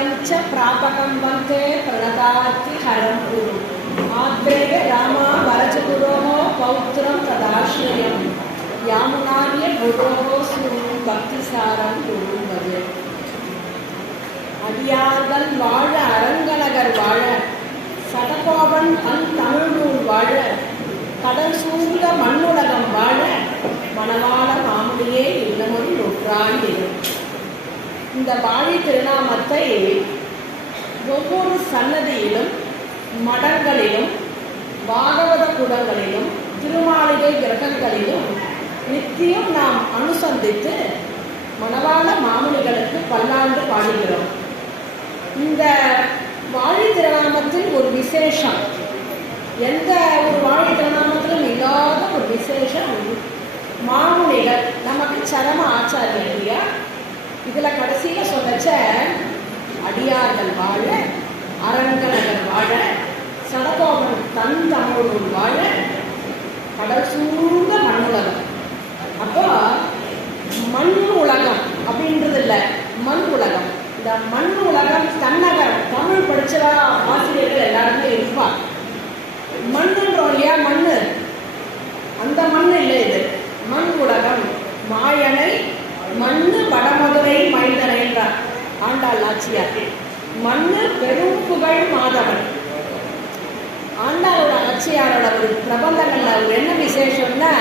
स्वयं च प्रापकं वन्दे प्रणतार्तिहरं गुरुं आत्रेय रामा वरचतुरोः पौत्रं तदाश्रयं यामुनार्य गुरोः स्मृतिं भक्तिसारं गुरुं भजे அடியார்கள் வாழ அரங்கநகர் வாழ சடகோபன் தன் தமிழ்நூல் வாழ கடல் சூழ்ந்த மண்ணுலகம் வாழ மணவாள மாமுனியே இன்னமொரு நூற்றாண்டு. இந்த வாழி திருநாமத்தை ஒவ்வொரு சன்னதியிலும் மடங்களிலும் பாகவத கூடங்களிலும் திருமாளிகை கிரகங்களிலும் நித்தியம் நாம் அனுசந்தித்து மணவாள மாமுனிகளுக்கு பல்லாண்டு பாடுகிறோம். இந்த வாழி திருநாமத்தில் ஒரு விசேஷம், எந்த ஒரு வாழி திருநாமத்திலும் இல்லாத ஒரு விசேஷம், மாமுனிகள் நமக்கு சரம ஆச்சாரியர் இல்லையா. இதில் கடைசியில் சொல்லச்ச அடியார்கள் வாழ அரங்கநகர் வாழ சடகோபன் தன் தமிழ்நூல் வாழ கடல் சூழ்ந்த மண்ணுலகம். அப்போ மண் உலகம் அப்படின்றது இல்லை, மண் உலகம். இந்த மண் உலகம் தன்னகரம். தமிழ் படிச்ச ஆசிரியர்கள் எல்லாருமே இருப்பார். மண்ணுன்றோம் இல்லையா, மண்ணு, அந்த மண் இல்லை, இது மண் உலகம். மாயனை மண்ணு வடமதுரை மைந்தனை என்றார் ஆண்டாள் நாச்சியார். மண்ணு பெரும் புகழ் மாதவன். ஆண்டாளோட நாச்சியாரோட ஒரு பிரபந்தங்கள்ல ஒரு என்ன விசேஷம்னா,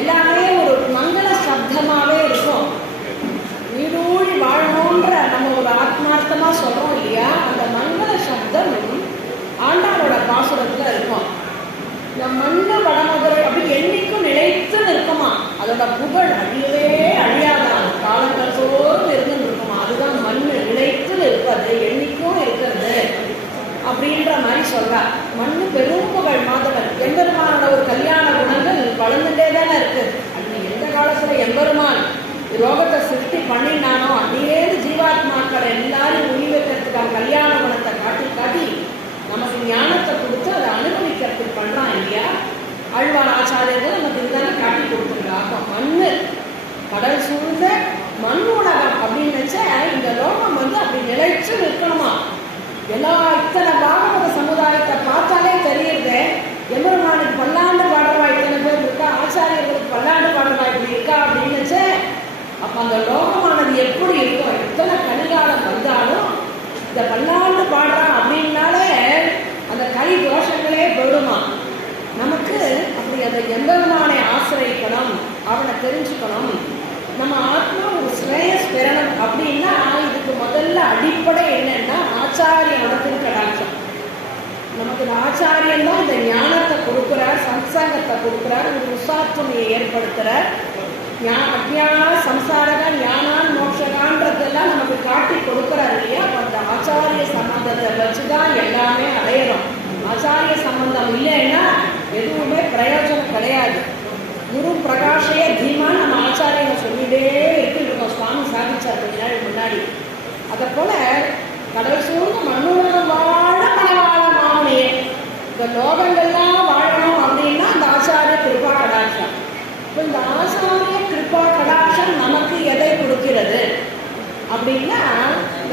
எல்லாமே ஒரு மங்கள சப்தமாகவே இருக்கும். வீடூழி வாழணுன்ற நம்ம ஒரு ஆத்மார்த்தமா சொல்றோம் இல்லையா, அந்த மங்கள சப்தம் ஆண்டாளோட பாசுரத்துல இருக்கும். இந்த மண்ணு வடமதுரை அப்படி என்னைக்கும் நிலைத்து இருக்குமா, அதோட புகழ் அழியவே அழியாதான், காலங்கள் தோறும் இருந்து இருக்குமா. அதுதான் மண்ணு நிலைத்து இருப்பது, என்னைக்கும் இருக்கிறது அப்படின்ற மாதிரி சொல்றா. மண்ணு பெரும் புகழ் மாதவன். எம்பெருமானோட ஒரு கல்யாண குணங்கள் வளர்ந்துட்டே தானே இருக்கு. அன்னைக்கு எந்த காலத்துல எம்பெருமான் யோகத்தை சிருஷ்டி பண்ணினானோ அன்னையிலேருந்து ஜீவாத்மாக்களை எல்லாரும் உயிர் வைக்கிறதுக்காக கல்யாண குணத்தை காட்டி காட்டி நமக்கு ஞானத்தை கொடுத்து அதை அனுபவிக்கிறதுக்கு பண்றான் இல்லையா. ஆழ்வார் ஆச்சாரியர்கள் நமக்கு இதுதானே காட்டி கொடுத்துருக்காங்க. மண்ணு கடல் சூழ்ந்த மண் உலகம் அப்படின்னு வச்சா இந்த லோகம் அப்படி நிலைச்சு நிற்கணுமா. எல்லா இத்தனை பாகவத சமுதாயத்தை பார்த்தாலே தெரியுது, எம்பெருமானுக்கு பல்லாண்டு பாடுறவா இத்தனை பேர் இருக்கா, ஆச்சாரியர்களுக்கு பல்லாண்டு பாடுறவா இப்படி இருக்கா அப்படின்னு வச்சு அப்ப அந்த லோகமானது எப்படி இருக்கும். எத்தனை கலிகாலம் வந்தாலும் இந்த பல்லாண்டு பாடுறான் அப்படின்னாலே அந்த கலி தோஷங்களே போடுமா. நமக்கு அப்படி அந்த எம்பெருமானை ஆசிரியக்கணும், அவனை தெரிஞ்சுக்கணும், நம்ம ஆத்மா ஒரு ஸ்ரேயஸ் பெறணும் அப்படின்னா இதுக்கு முதல்ல அடிப்படை என்னன்னா ஆச்சாரிய மனத்தின் கடாட்சம். நமக்கு இந்த ஆச்சாரியன் தான் இந்த ஞானத்தை கொடுக்குறார், சத்சங்கத்தை கொடுக்குறார், ஒரு உசாத்துணையை ஏற்படுத்துறார். அஜ்ஞான சம்சாரக ஞானான் மோட்சகான்றதெல்லாம் நமக்கு காட்டி கொடுக்குறாரு இல்லையா. அந்த ஆச்சாரிய சம்பந்தத்தை வச்சுதான் எல்லாமே அடையிறோம். ஆச்சாரிய சம்பந்தம் இல்லைன்னா எதுவுமே பிரயோஜனம் கிடையாது. குரு பிரகாஷைய தீமா நம்ம ஆச்சாரியனை சொல்லிட்டே இருக்கோம். சுவாமி சாதிச்சார் முன்னாடி. அதை போல கடல் சூழ்ந்த மண்ணுலகம் வாழ மணவாள மாமுனியே. இந்த லோகங்கள்லாம் வாழணும் அப்படின்னா அந்த ஆச்சாரிய கிருபா கடாட்சம். இப்போ இந்த ஆச்சாரிய கிருபா கடாட்சம் நமக்கு எதை கொடுக்கிறது அப்படின்னா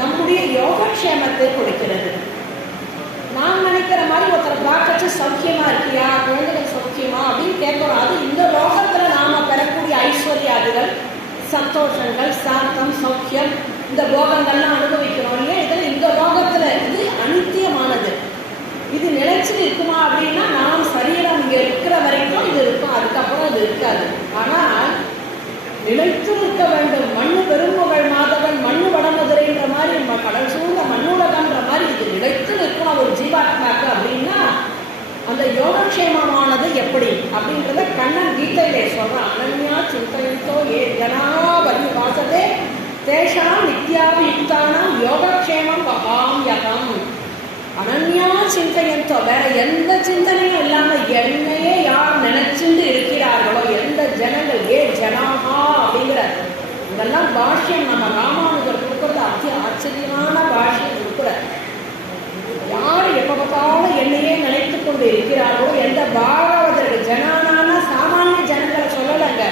நம்முடைய யோகக்ஷேமத்தை கொடுக்கிறது. நான் நினைக்கிற மாதிரி ஒருத்தரை பார்க்கச்சு சௌக்கியமா இருக்கியா, குழந்தைகள் சௌக்கியமா அப்படின்னு கேட்கிறோம். அது இந்த லோகத்துல நாம பெறக்கூடிய ஐஸ்வர்யாதிகள், சந்தோஷங்கள், சாந்தம், சௌக்கியம், இந்த போகங்கள்லாம் அனுபவிக்கிறோம் இல்லையா. இதில் இந்த லோகத்துல இது அனித்தியமானது. இது நிலைச்சு இருக்குமா அப்படின்னா நாம் சரீரம் இங்க இருக்கிற வரைக்கும் இது இருக்கும், அதுக்கப்புறம் இது இருக்காது. ஆனால் நிலைத்து இருக்க வேண்டும். மண்ணு பெரும்புகழ் மாதவன் மண்ணு வடமதுரைன்ற மாதிரி கடல் சூழ்ந்த மண்ணுலகன்ற மாதிரி இது நிலைத்து இருக்கணும் ஒரு ஜீவாத்மாக்கு அப்படின்னா அந்த யோகக்ஷேமமானது எப்படி அப்படின்றத கண்ணன் கீதையிலே சொல்றான். அனன்யா சிந்தயித்தோ ஏ ஜனா வரி வாசதே தேஷாம் நித்யாபியுக்தானாம் யோகக்ஷேமம் வகாம் யகம். அனன்யா சிந்தையந்தோ, வேற எந்த சிந்தனையும் இல்லாம என்னையே யார் நினைச்சுட்டு இருக்கிறார்களோ, எந்த ஜனங்கள், ஏ ஜனாகா அப்படிங்கிறார். இதெல்லாம் பாஷ்யம் நம்ம ராமானுஜர் கொடுக்கறது ஆச்சரியமான பாஷ்யம் கொடுக்குறார். யார் எப்ப பார்த்தாலும் என்னையே நினைத்து கொண்டு இருக்கிறார்களோ, எந்த பாகவதர்கள் ஜனானா சாமானிய ஜனங்களை சொல்லலைங்க,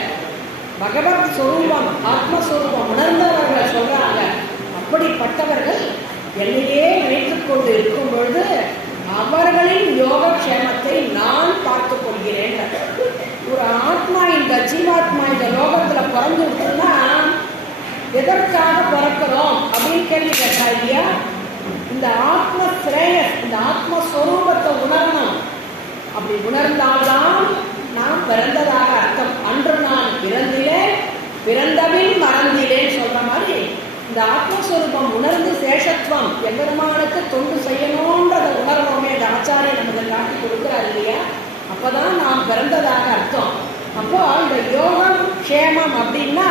பகவத் சொரூபம் ஆத்மஸ்வரூபம் உணர்ந்தவர்கள் சொல்றாங்க. அப்படிப்பட்டவர்கள் பிறந்துட்டுன்னா எதற்காக பிறக்கிறோம் அப்படின்னு கேள்வி கேட்டா இல்லையா? இந்த ஆத்ம ஸ்ரேயஸ், இந்த ஆத்மஸ்வரூபத்தை உணரணும். அப்படி உணர்ந்தால்தான் நான் பிறந்ததாக அர்த்தம். அன்று நான் பிறந்திலேன், பிறந்தபின் மறந்திலேன்னு சொல்ற மாதிரி இந்த ஆத்மஸ்வரூபம் உணர்ந்து சேஷத்துவம் எம்பெருமானுக்கு தொண்டு செய்யணும்ன்றதை உணர்வோமே. இந்த ஆச்சாரியன் நமக்கு காட்டி கொடுக்குறாரு இல்லையா? அப்பதான் நாம் பிறந்ததாக அர்த்தம். அப்போ இந்த யோகம் க்ஷேமம் அப்படின்னா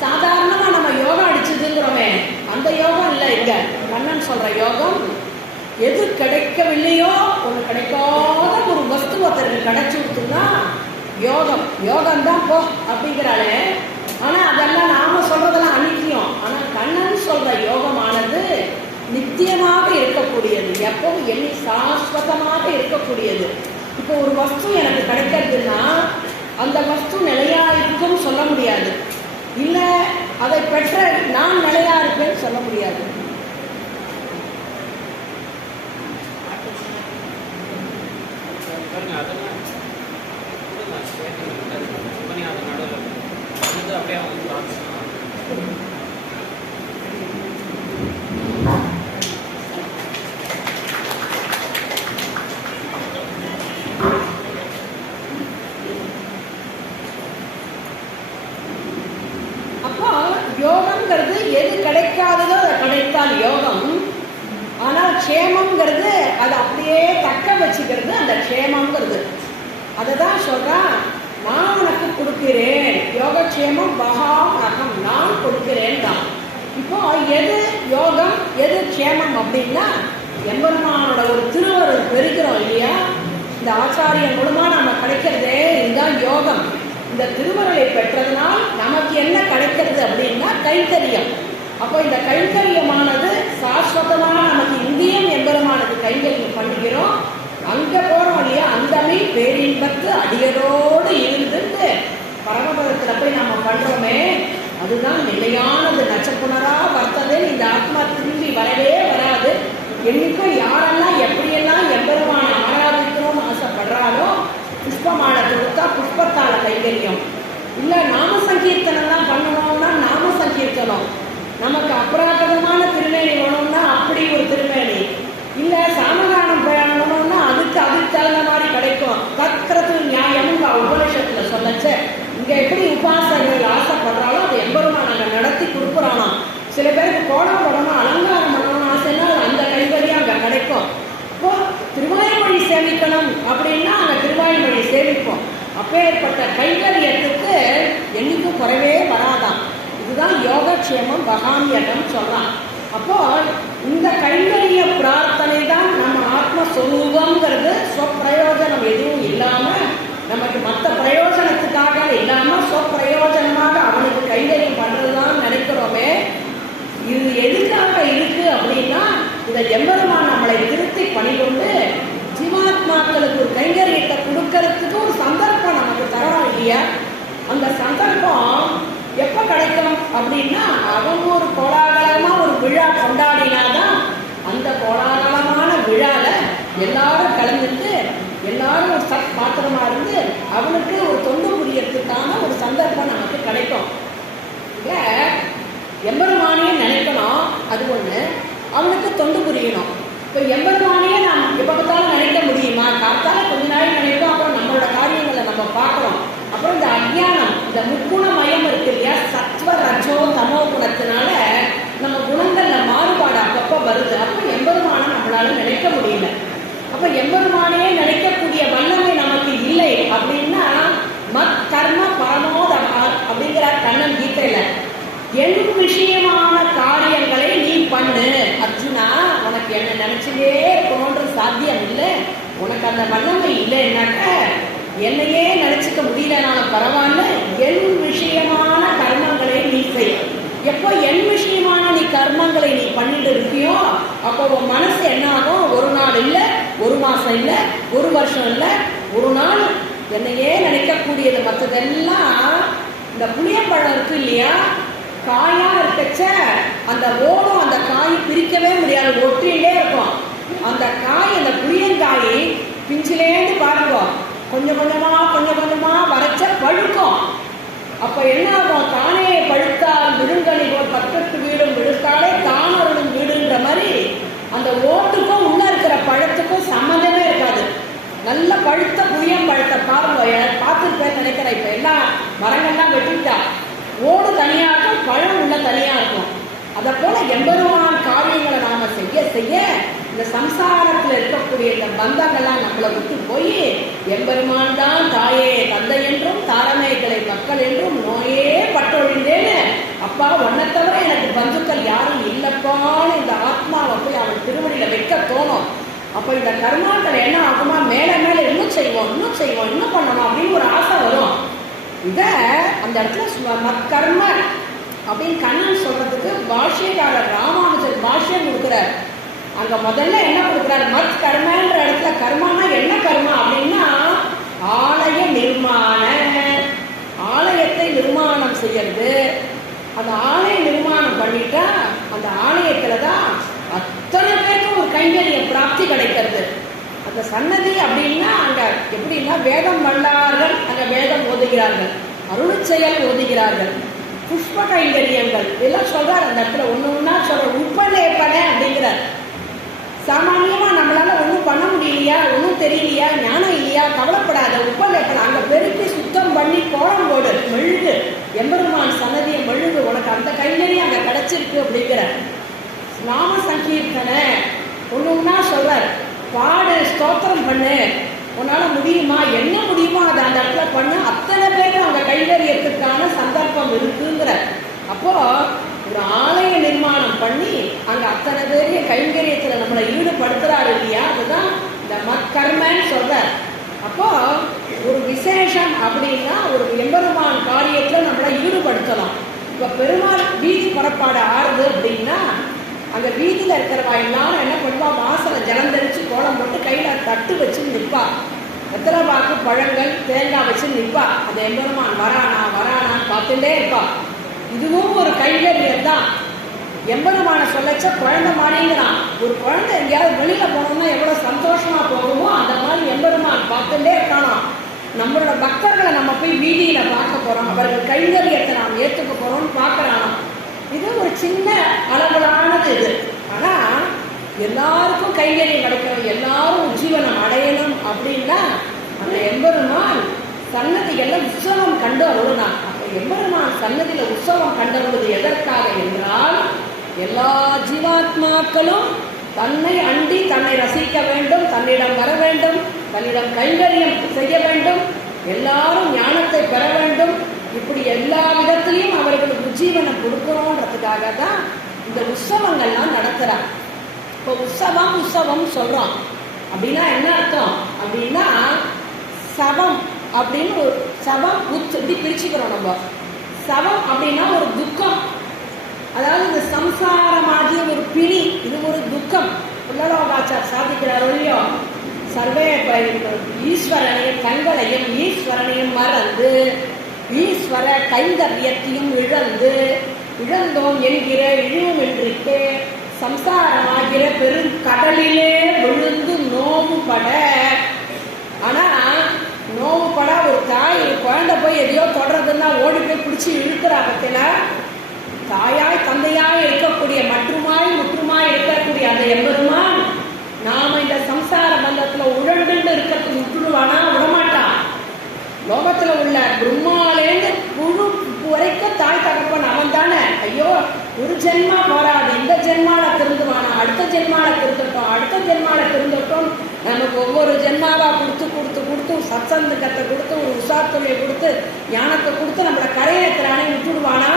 சாதாரணமா நம்ம யோகம் அடிச்சதுங்கிறோமே, அந்த யோகம் இல்லை. இங்க கண்ணன் சொல்ற யோகம் எது கிடைக்கவில்லையோ, ஒன்று கிடைக்காத ஒரு வஸ்து ஒருத்தருக்கு கிடைச்சி விட்டுன்னா யோகம். யோகம் தான் போ அப்படிங்கிறாளே. ஆனா அதெல்லாம் நாம சொல்றதெல்லாம் அனித்தியம். ஆனா கண்ணன் சொல்ற யோகமானது நித்தியமாக இருக்கக்கூடியது, எப்பவும் எண்ணி சாஸ்வதமாக இருக்கக்கூடியது. இப்போ ஒரு வஸ்து எனக்கு கிடைக்கிறதுன்னா அந்த வஸ்து நிலையா இருக்குன்னு சொல்ல முடியாது, இல்ல அதை பெற்ற நான் நிலையா இருப்பேன்னு சொல்ல முடியாது. அப்போ யோகம்ங்கிறது எது கிடைக்காததோ அதை கிடைத்தால் யோகம். ஆனால் க்ஷேமம்ங்கிறது அதை அப்படியே தக்க வச்சுக்கிறது அந்த க்ஷேமம்ங்கிறது. அதை தான் சொல்றான், நான் உனக்கு கொடுக்கிறேன். யோகக்ஷேமம் பகாம் அகம், நான் கொடுக்கிறேன் தான். இப்போ எது யோகம் எது க்ஷேமம் அப்படின்னா எம்பெருமானோட ஒரு திருவருள் பெருக்கிறோம் இல்லையா? இந்த ஆச்சாரியன் மூலமா நம்ம கிடைக்கிறதே இதுதான் யோகம். இந்த திருவருளை பெற்றதுனால் நமக்கு என்ன கிடைக்கிறது அப்படின்னா கைங்கரியம். அப்போ இந்த கைங்கரியமானது சாஸ்வதமான நமக்கு இந்தியம் எம்பெருமானது கைங்கரியம் பண்ணுகிறோம். அங்க போறோம் இல்லையா? அந்தமே பேரின்பத்து அடியரோடு இருந்துட்டு பரமபதத்துல போய் நம்ம பண்றோமே, அதுதான் நிலையானது. நச்சப்புணரா வர்த்தது. இந்த ஆத்மா திரும்பி வரவே வராது. என்னைக்கும் யாரெல்லாம் எப்படியெல்லாம் எம்பெருமான ஆராதிக்கணும்னு ஆசைப்படுறாலோ புஷ்பமாலை கொடுத்தா புஷ்பத்தால கைங்கரியம், இல்ல நாம சங்கீர்த்தனம் தான் பண்ணணும்னா நாம சங்கீர்த்தனம், நமக்கு அபராதமான திருமேனி வேணும்னா அப்படி ஒரு திருமேனி, இல்ல சாமகானம் பண்ணணும்னா அதுக்கு தகுந்த மாதிரி கிடைக்கும். தத்ரது நியாயம் உபனிஷத்துல சொல்லச்ச இங்க எப்படி உபாசகர்கள் ஆசைப்படுறாலும் அது எம்பெருமான் நாங்க நடத்தி கொடுக்குறானோ. சில பேருக்கு கோலம் போடணும் அலங்காரம் பண்ணணும்னு ஆசைன்னா அந்த கைவரியா அங்க கிடைக்கும். இப்போ திருவாய்மொழி சேமிக்கணும் அப்படின்னா அங்க திருவாய்மொழி சேமிப்போம். அப்பேற்பட்ட கைவரியத்துக்கு என்னைக்கும் குறைவே வராதான். இதுதான் யோகக்ஷேமம் பகாமியம் சொல்றான். அப்போ இந்த கைங்கரிய பிரார்த்தனை தான் நம்ம ஆத்மஸ்வரூபம்ங்கிறது. ஸ்வப்பிரயோஜனம் எதுவும் இல்லாம நமக்கு மற்ற பிரயோஜனத்துக்காக இல்லாம ஸ்வப்பிரயோஜனமாக அவனுக்கு கைங்கரியம் பண்றதுதான் நினைக்கிறோமே. இது எதுக்காக இருக்கு அப்படின்னா இதை எம்பெருமான் நம்மளை திருத்தி பணிகொண்டு ஜீவாத்மாக்களுக்கு ஒரு கைங்கரியத்தை கொடுக்கறதுக்கு ஒரு சந்தர்ப்பம் நமக்கு தரணும் இல்லையா? அந்த சந்தர்ப்பம் எப்ப கிடைக்கும் அப்படின்னா அவன் ஒரு கோலாகலமா ஒரு விழா கொண்டாடினாதான் அந்த கோலாகலமான விழால எல்லாரும் கலந்துட்டு எல்லாரும் ஒரு சத் பாத்திரமா இருந்து அவனுக்கு ஒரு தொண்டு புரியறதுக்கான ஒரு சந்தர்ப்பம் நமக்கு கிடைக்கும். எம்பெருமானையே நினைக்கணும், அது ஒண்ணு. அவனுக்கு தொண்டு புரியணும். இப்போ எம்பெருமானையே நாம் எப்ப பார்த்தாலும் நினைக்க முடியுமா? காத்தால கொஞ்ச நாள் நினைப்போம், அப்புறம் நம்மளோட காரியங்களை நம்ம பார்க்கிறோம். அப்புறம் இந்த அஜ்ஞானம், இந்த முக்குணமயம் இருக்கு இல்லையா? சத்வ ரஜோ தமோ குணத்தினால நம்ம குணங்கள்ல மாறுபாடு அப்பப்ப வருது. அப்போ எம்பெருமானை நம்மளால நினைக்க முடியல. அப்ப எம்பெருமானையே நினைக்கக்கூடிய வல்லமை நமக்கு இல்லை அப்படின்னா மத் கர்ம பரமோதமார் அப்படிங்கிறார் கண்ணன் கீதையில. என் விஷயமான காரியங்களை நீ பண்ணு அர்ஜுனா. உனக்கு என்ன நினைச்சுட்டே இருக்கணும்ன்ற சாத்தியம் இல்லை. உனக்கு அந்த வல்லமை இல்லைன்னாக்க என்னையே நினைச்சுக்க முடியலனாலும் பரவாயில்ல, என் விஷயமான கர்மங்களை நீ செய். எப்போ என் விஷயமான நீ கர்மங்களை நீ பண்ணிட்டு இருக்கியோ அப்போ உன் மனசு என்ன ஆகும்? ஒரு நாள் இல்லை, ஒரு மாசம் இல்லை, ஒரு வருஷம் இல்லை, ஒரு நாள் என்னையே நினைக்கக்கூடியது. மற்றதெல்லாம் இந்த புளியப்பழம் இருக்கு இல்லையா? காயா இருக்கச்ச அந்த ஓடும் அந்த காய் பிரிக்கவே முடியாது, ஒட்டிகிட்டே இருக்கும். அந்த காய், அந்த புளியங்காய் பிஞ்சிலேருந்து பாருங்க கொஞ்சம் கொஞ்சமா வரைச்ச பழுக்கும். அப்ப என்ன ஆகும்? தானே பழுத்தால் விழுங்கனி போல் பக்கத்து வீடும் விழுத்தாலே தானவர்களும் வீடுன்ற மாதிரி அந்த ஓட்டுக்கும் உள்ள இருக்கிற பழத்துக்கும் சம்மந்தமே இருக்காது. நல்ல பழுத்த புளியம் பழுத்த பார்த்துருப்பேன்னு நினைக்கிறேன். இப்ப எல்லாம் மரங்கள்லாம் வெட்டிட்டா ஓடு தனியா இருக்கும், பழம் உள்ள தனியா இருக்கும். அதை போல எம்பெருமான் காரியங்களை நாம செய்ய செய்ய இந்த சம்சாரத்துல இருக்கக்கூடிய இந்த பந்தங்கள்லாம் நம்மளை விட்டு போய் எம்பெருமான் தான் தாயே தந்தை என்றும் தாரமைகளை மக்கள் என்றும் நோயே பட்டொழிந்தேன்னு அப்பா உன்னை தவிர எனக்கு பந்துக்கள் யாரும் இல்லப்பான்னு இந்த ஆத்மாவை போய் அவன் திருவடியில வைக்க தோணும். அப்ப இந்த கர்மாக்கள் என்ன ஆகுமா? மேல மேல இன்னும் செய்வோம் இன்னும் பண்ணணும் அப்படின்னு ஒரு ஆசை வரும். இத அந்த இடத்துல மத்கர்ம அப்படின்னு கண்ணன் சொல்றதுக்கு பாஷ்யக்காரர் ராமானுஜர் பாஷ்யம் கொடுக்கிறார். அங்க முதல்ல என்ன கொடுக்கிறார்? மத் கர்மன்ற இடத்துல கர்மானா என்ன கர்மா அப்படின்னா ஆலய நிர்மாண, ஆலயத்தை நிர்மாணம் செய்யறது. அந்த ஆலய நிர்மாணம் பண்ணிட்டா அந்த ஆலயத்துலதான் அத்தனை பேருக்கும் ஒரு கைங்கரிய பிராப்தி கிடைக்கிறது. அந்த சன்னதி அப்படின்னா அங்க எப்படின்னா வேதம் வல்லார்கள் அங்க வேதம் ஓதுகிறார்கள், அருள்செயல் ஓதுகிறார்கள், புஷ்ப கைங்கரியங்கள் இதெல்லாம் சொல்றாரு. அந்த இடத்துல ஒண்ணு சொல்ற உப்பலேப்பனை அப்படிங்கிறார். சாமானியமா நம்மளால ஒன்றும் பண்ண முடியலையா, ஒன்றும் தெரியலையா, ஞானம் இல்லையா, கவலைப்படாத. உப்பலேப்பனை அங்க பெருக்கி சுத்தம் பண்ணி கோலம் போடு, மெழுகு, எம்பெருமான் சன்னதியை மெழுகு, உனக்கு அந்த கைங்கரியம் அங்க கிடைச்சிருக்கு அப்படிங்கிற நாம சங்கீர்த்தனை ஒண்ணுன்னா சொல்றார். பாடு, ஸ்தோத்திரம் பண்ணு, உன்னால முடியுமா, என்ன முடியுமோ அதை அந்த இடத்துல பண்ணு. அத்தனை பேரும் அங்க கைங்கரியத்துக்கான சந்தர்ப்பம் இருக்குங்கிற. அப்போ ஒரு ஆலய நிர்மாணம் பண்ணி அங்க அத்தனை பேரையும் கைங்கரியத்துல நம்மளை ஈடுபடுத்துறாரு இல்லையா, அதுதான் இந்த மத்கர்மன்னு சொல்றார். அப்போ ஒரு விசேஷம் அப்படின்னா ஒரு எம்பெருமான் காரியத்துல நம்மளை ஈடுபடுத்தலாம். இப்ப பெருமாள் வீதி புறப்பாடு ஆறுது அப்படின்னா அங்க வீதியில இருக்கிறவா எல்லாரும் என்ன பண்ணுவா? வாசலை ஜலந்தரிச்சு கோலம் போட்டு கையில தட்டு வச்சு நிற்பா, வெத்தலை பாக்கு பழங்கள் தேங்காய் வச்சு நிற்பா. அந்த எம்பெருமான் வரானான்னு பார்த்துட்டே இருப்பா. இதுவும் ஒரு கைங்கரியம் தான். எம்பெருமான சொல்லச்ச குழந்தை மாறிங்கிறான். ஒரு குழந்தை எங்கேயாவது வெளியில போனோம்னா எவ்வளவு சந்தோஷமா போகுமோ அந்த மாதிரி எம்பெருமான் பார்த்துட்டே இருக்கானா. நம்மளோட பக்தர்களை நம்ம போய் வீதியில பார்க்க போறோம், அவர்கள் கைங்கரியத்தை நாம் ஏற்றுக்க போறோம்னு பார்க்கறானா. இது ஒரு சின்ன அளவிலானது இது. ஆனா எல்லாருக்கும் கைங்கரியம் கிடைக்கணும், எல்லாரும் உஜ்ஜீவனம் அடையணும் அப்படின்னா அந்த எம்பெருமான் சன்னதிகள்ல உற்சவம் கண்டு அருளினான். அப்ப எம்பெருமான் சன்னதியில உற்சவம் கண்டருவது எதற்காக என்றால் எல்லா ஜீவாத்மாக்களும் தன்னை அண்டி தன்னை ரசிக்க வேண்டும், தன்னிடம் வர வேண்டும், தன்னிடம் கைங்கரியம் செய்ய வேண்டும், எல்லாரும் ஞானத்தை பெற வேண்டும். இப்படி எல்லா விதத்திலையும் அவர்களுக்கு உஜ்ஜீவனம் கொடுக்கணுன்றதுக்காக தான் இந்த உற்சவங்கள்லாம் நடத்துறாங்க. இப்போ உற்சவம் சொல்றோம் அப்படின்னா என்ன அர்த்தம் அப்படின்னா சவம் அப்படின்னு ஒரு சவம் இப்படி பிரிச்சுக்கிறோம் நம்ம. சவம் அப்படின்னா ஒரு துக்கம், அதாவது இந்த சம்சாரமாகிய ஒரு பிணி, இது ஒரு துக்கம். புல்லலோகாச்சார் சாதிக்கிறார் இல்லையோ, சர்வே ஈஸ்வரனையும் கண்களையும் ஈஸ்வரனையும் மறந்து ஈஸ்வர கைந்தர்யத்தையும் இழந்தோம் என்கிற இழிவும் என்றிட்டு சம்சாரமாகிற பெருங்கடலிலே விழுந்து நோவுபட. ஆனா நோவுபட ஒரு தாய் குழந்தை போய் எதையோ தொடர்றதுன்னா ஓடி போய் பிடிச்சி இழுக்கிறா. பத்தில தாயாய் தந்தையாய் இருக்கக்கூடிய முற்றுமாய் இருக்கக்கூடிய அந்த எம்பெருமான் நாம இந்த சம்சார பந்தத்துல உழண்டுன்னு இருக்கிறதுக்கு விட்டுடுவானா? விடமாட்டான். லோகத்துல உள்ள பிரம்மாலேருந்து புழு வரைக்கும் தாய் தகப்பன் அவன் தானே. ஐயோ ஒரு ஜென்மா போராது, இந்த ஜென்மால திருந்துவானா, அடுத்த ஜென்மால திருந்தட்டும் நமக்கு ஒவ்வொரு ஜென்மாவா கொடுத்து சத்சங்கத்தை கொடுத்து ஒரு உஷாத்துறையை கொடுத்து ஞானத்தை கொடுத்து நம்மளை கரையேற்றுறானே விட்டுடுவானா?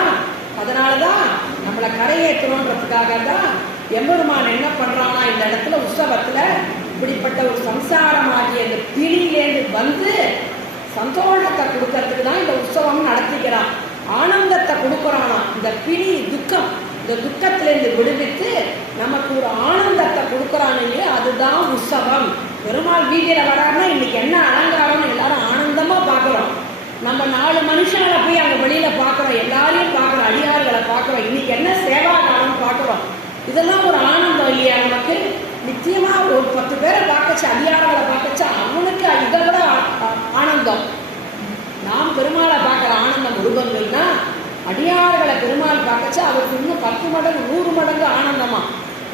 அதனாலதான் நம்மளை கரையேற்றணுன்றதுக்காக தான் எம்பெருமான் என்ன பண்றானா இந்த இடத்துல உற்சவத்துல இப்படிப்பட்ட ஒரு சம்சாரமாகிய இந்த பிடியிலேருந்து வந்து சந்தோஷத்தை கொடுக்கறதுக்கு தான் இந்த உற்சவம் நடத்திக்கிறான். ஆனந்தத்தை கொடுக்கறானா. இந்த பிடி துக்கம், இந்த துக்கத்திலிருந்து விடுவித்து நமக்கு ஒரு ஆனந்தத்தை கொடுக்கறான் இல்லையா, அதுதான் உற்சவம். பெருமாள் வீதியில வராருன்னா இன்னைக்கு என்ன அலங்காரம்னு எல்லாரும் ஆனந்தமா பாக்குறோம். நம்ம 4 மனுஷங்களை போய் அங்க வெளியில பாக்குறோம், எல்லாரையும் பாக்குறோம், அடியார்களை பாக்குறோம், இன்னைக்கு என்ன சேவா காலம் பாக்குறோம். இதெல்லாம் ஒரு ஆனந்தம் இல்லையா நமக்கு? நிச்சயமா ஒரு 10 பேரை பார்க்கச்சு, அடியார்களை பார்க்கச்சா அவனுக்கு இதை விட ஆனந்தம். நாம் பெருமாளை பார்க்குற ஆனந்தம் ரூபம் வச்சா அவருக்கு இன்னும் 10 மடங்கு 100 மடங்கு ஆனந்தமா.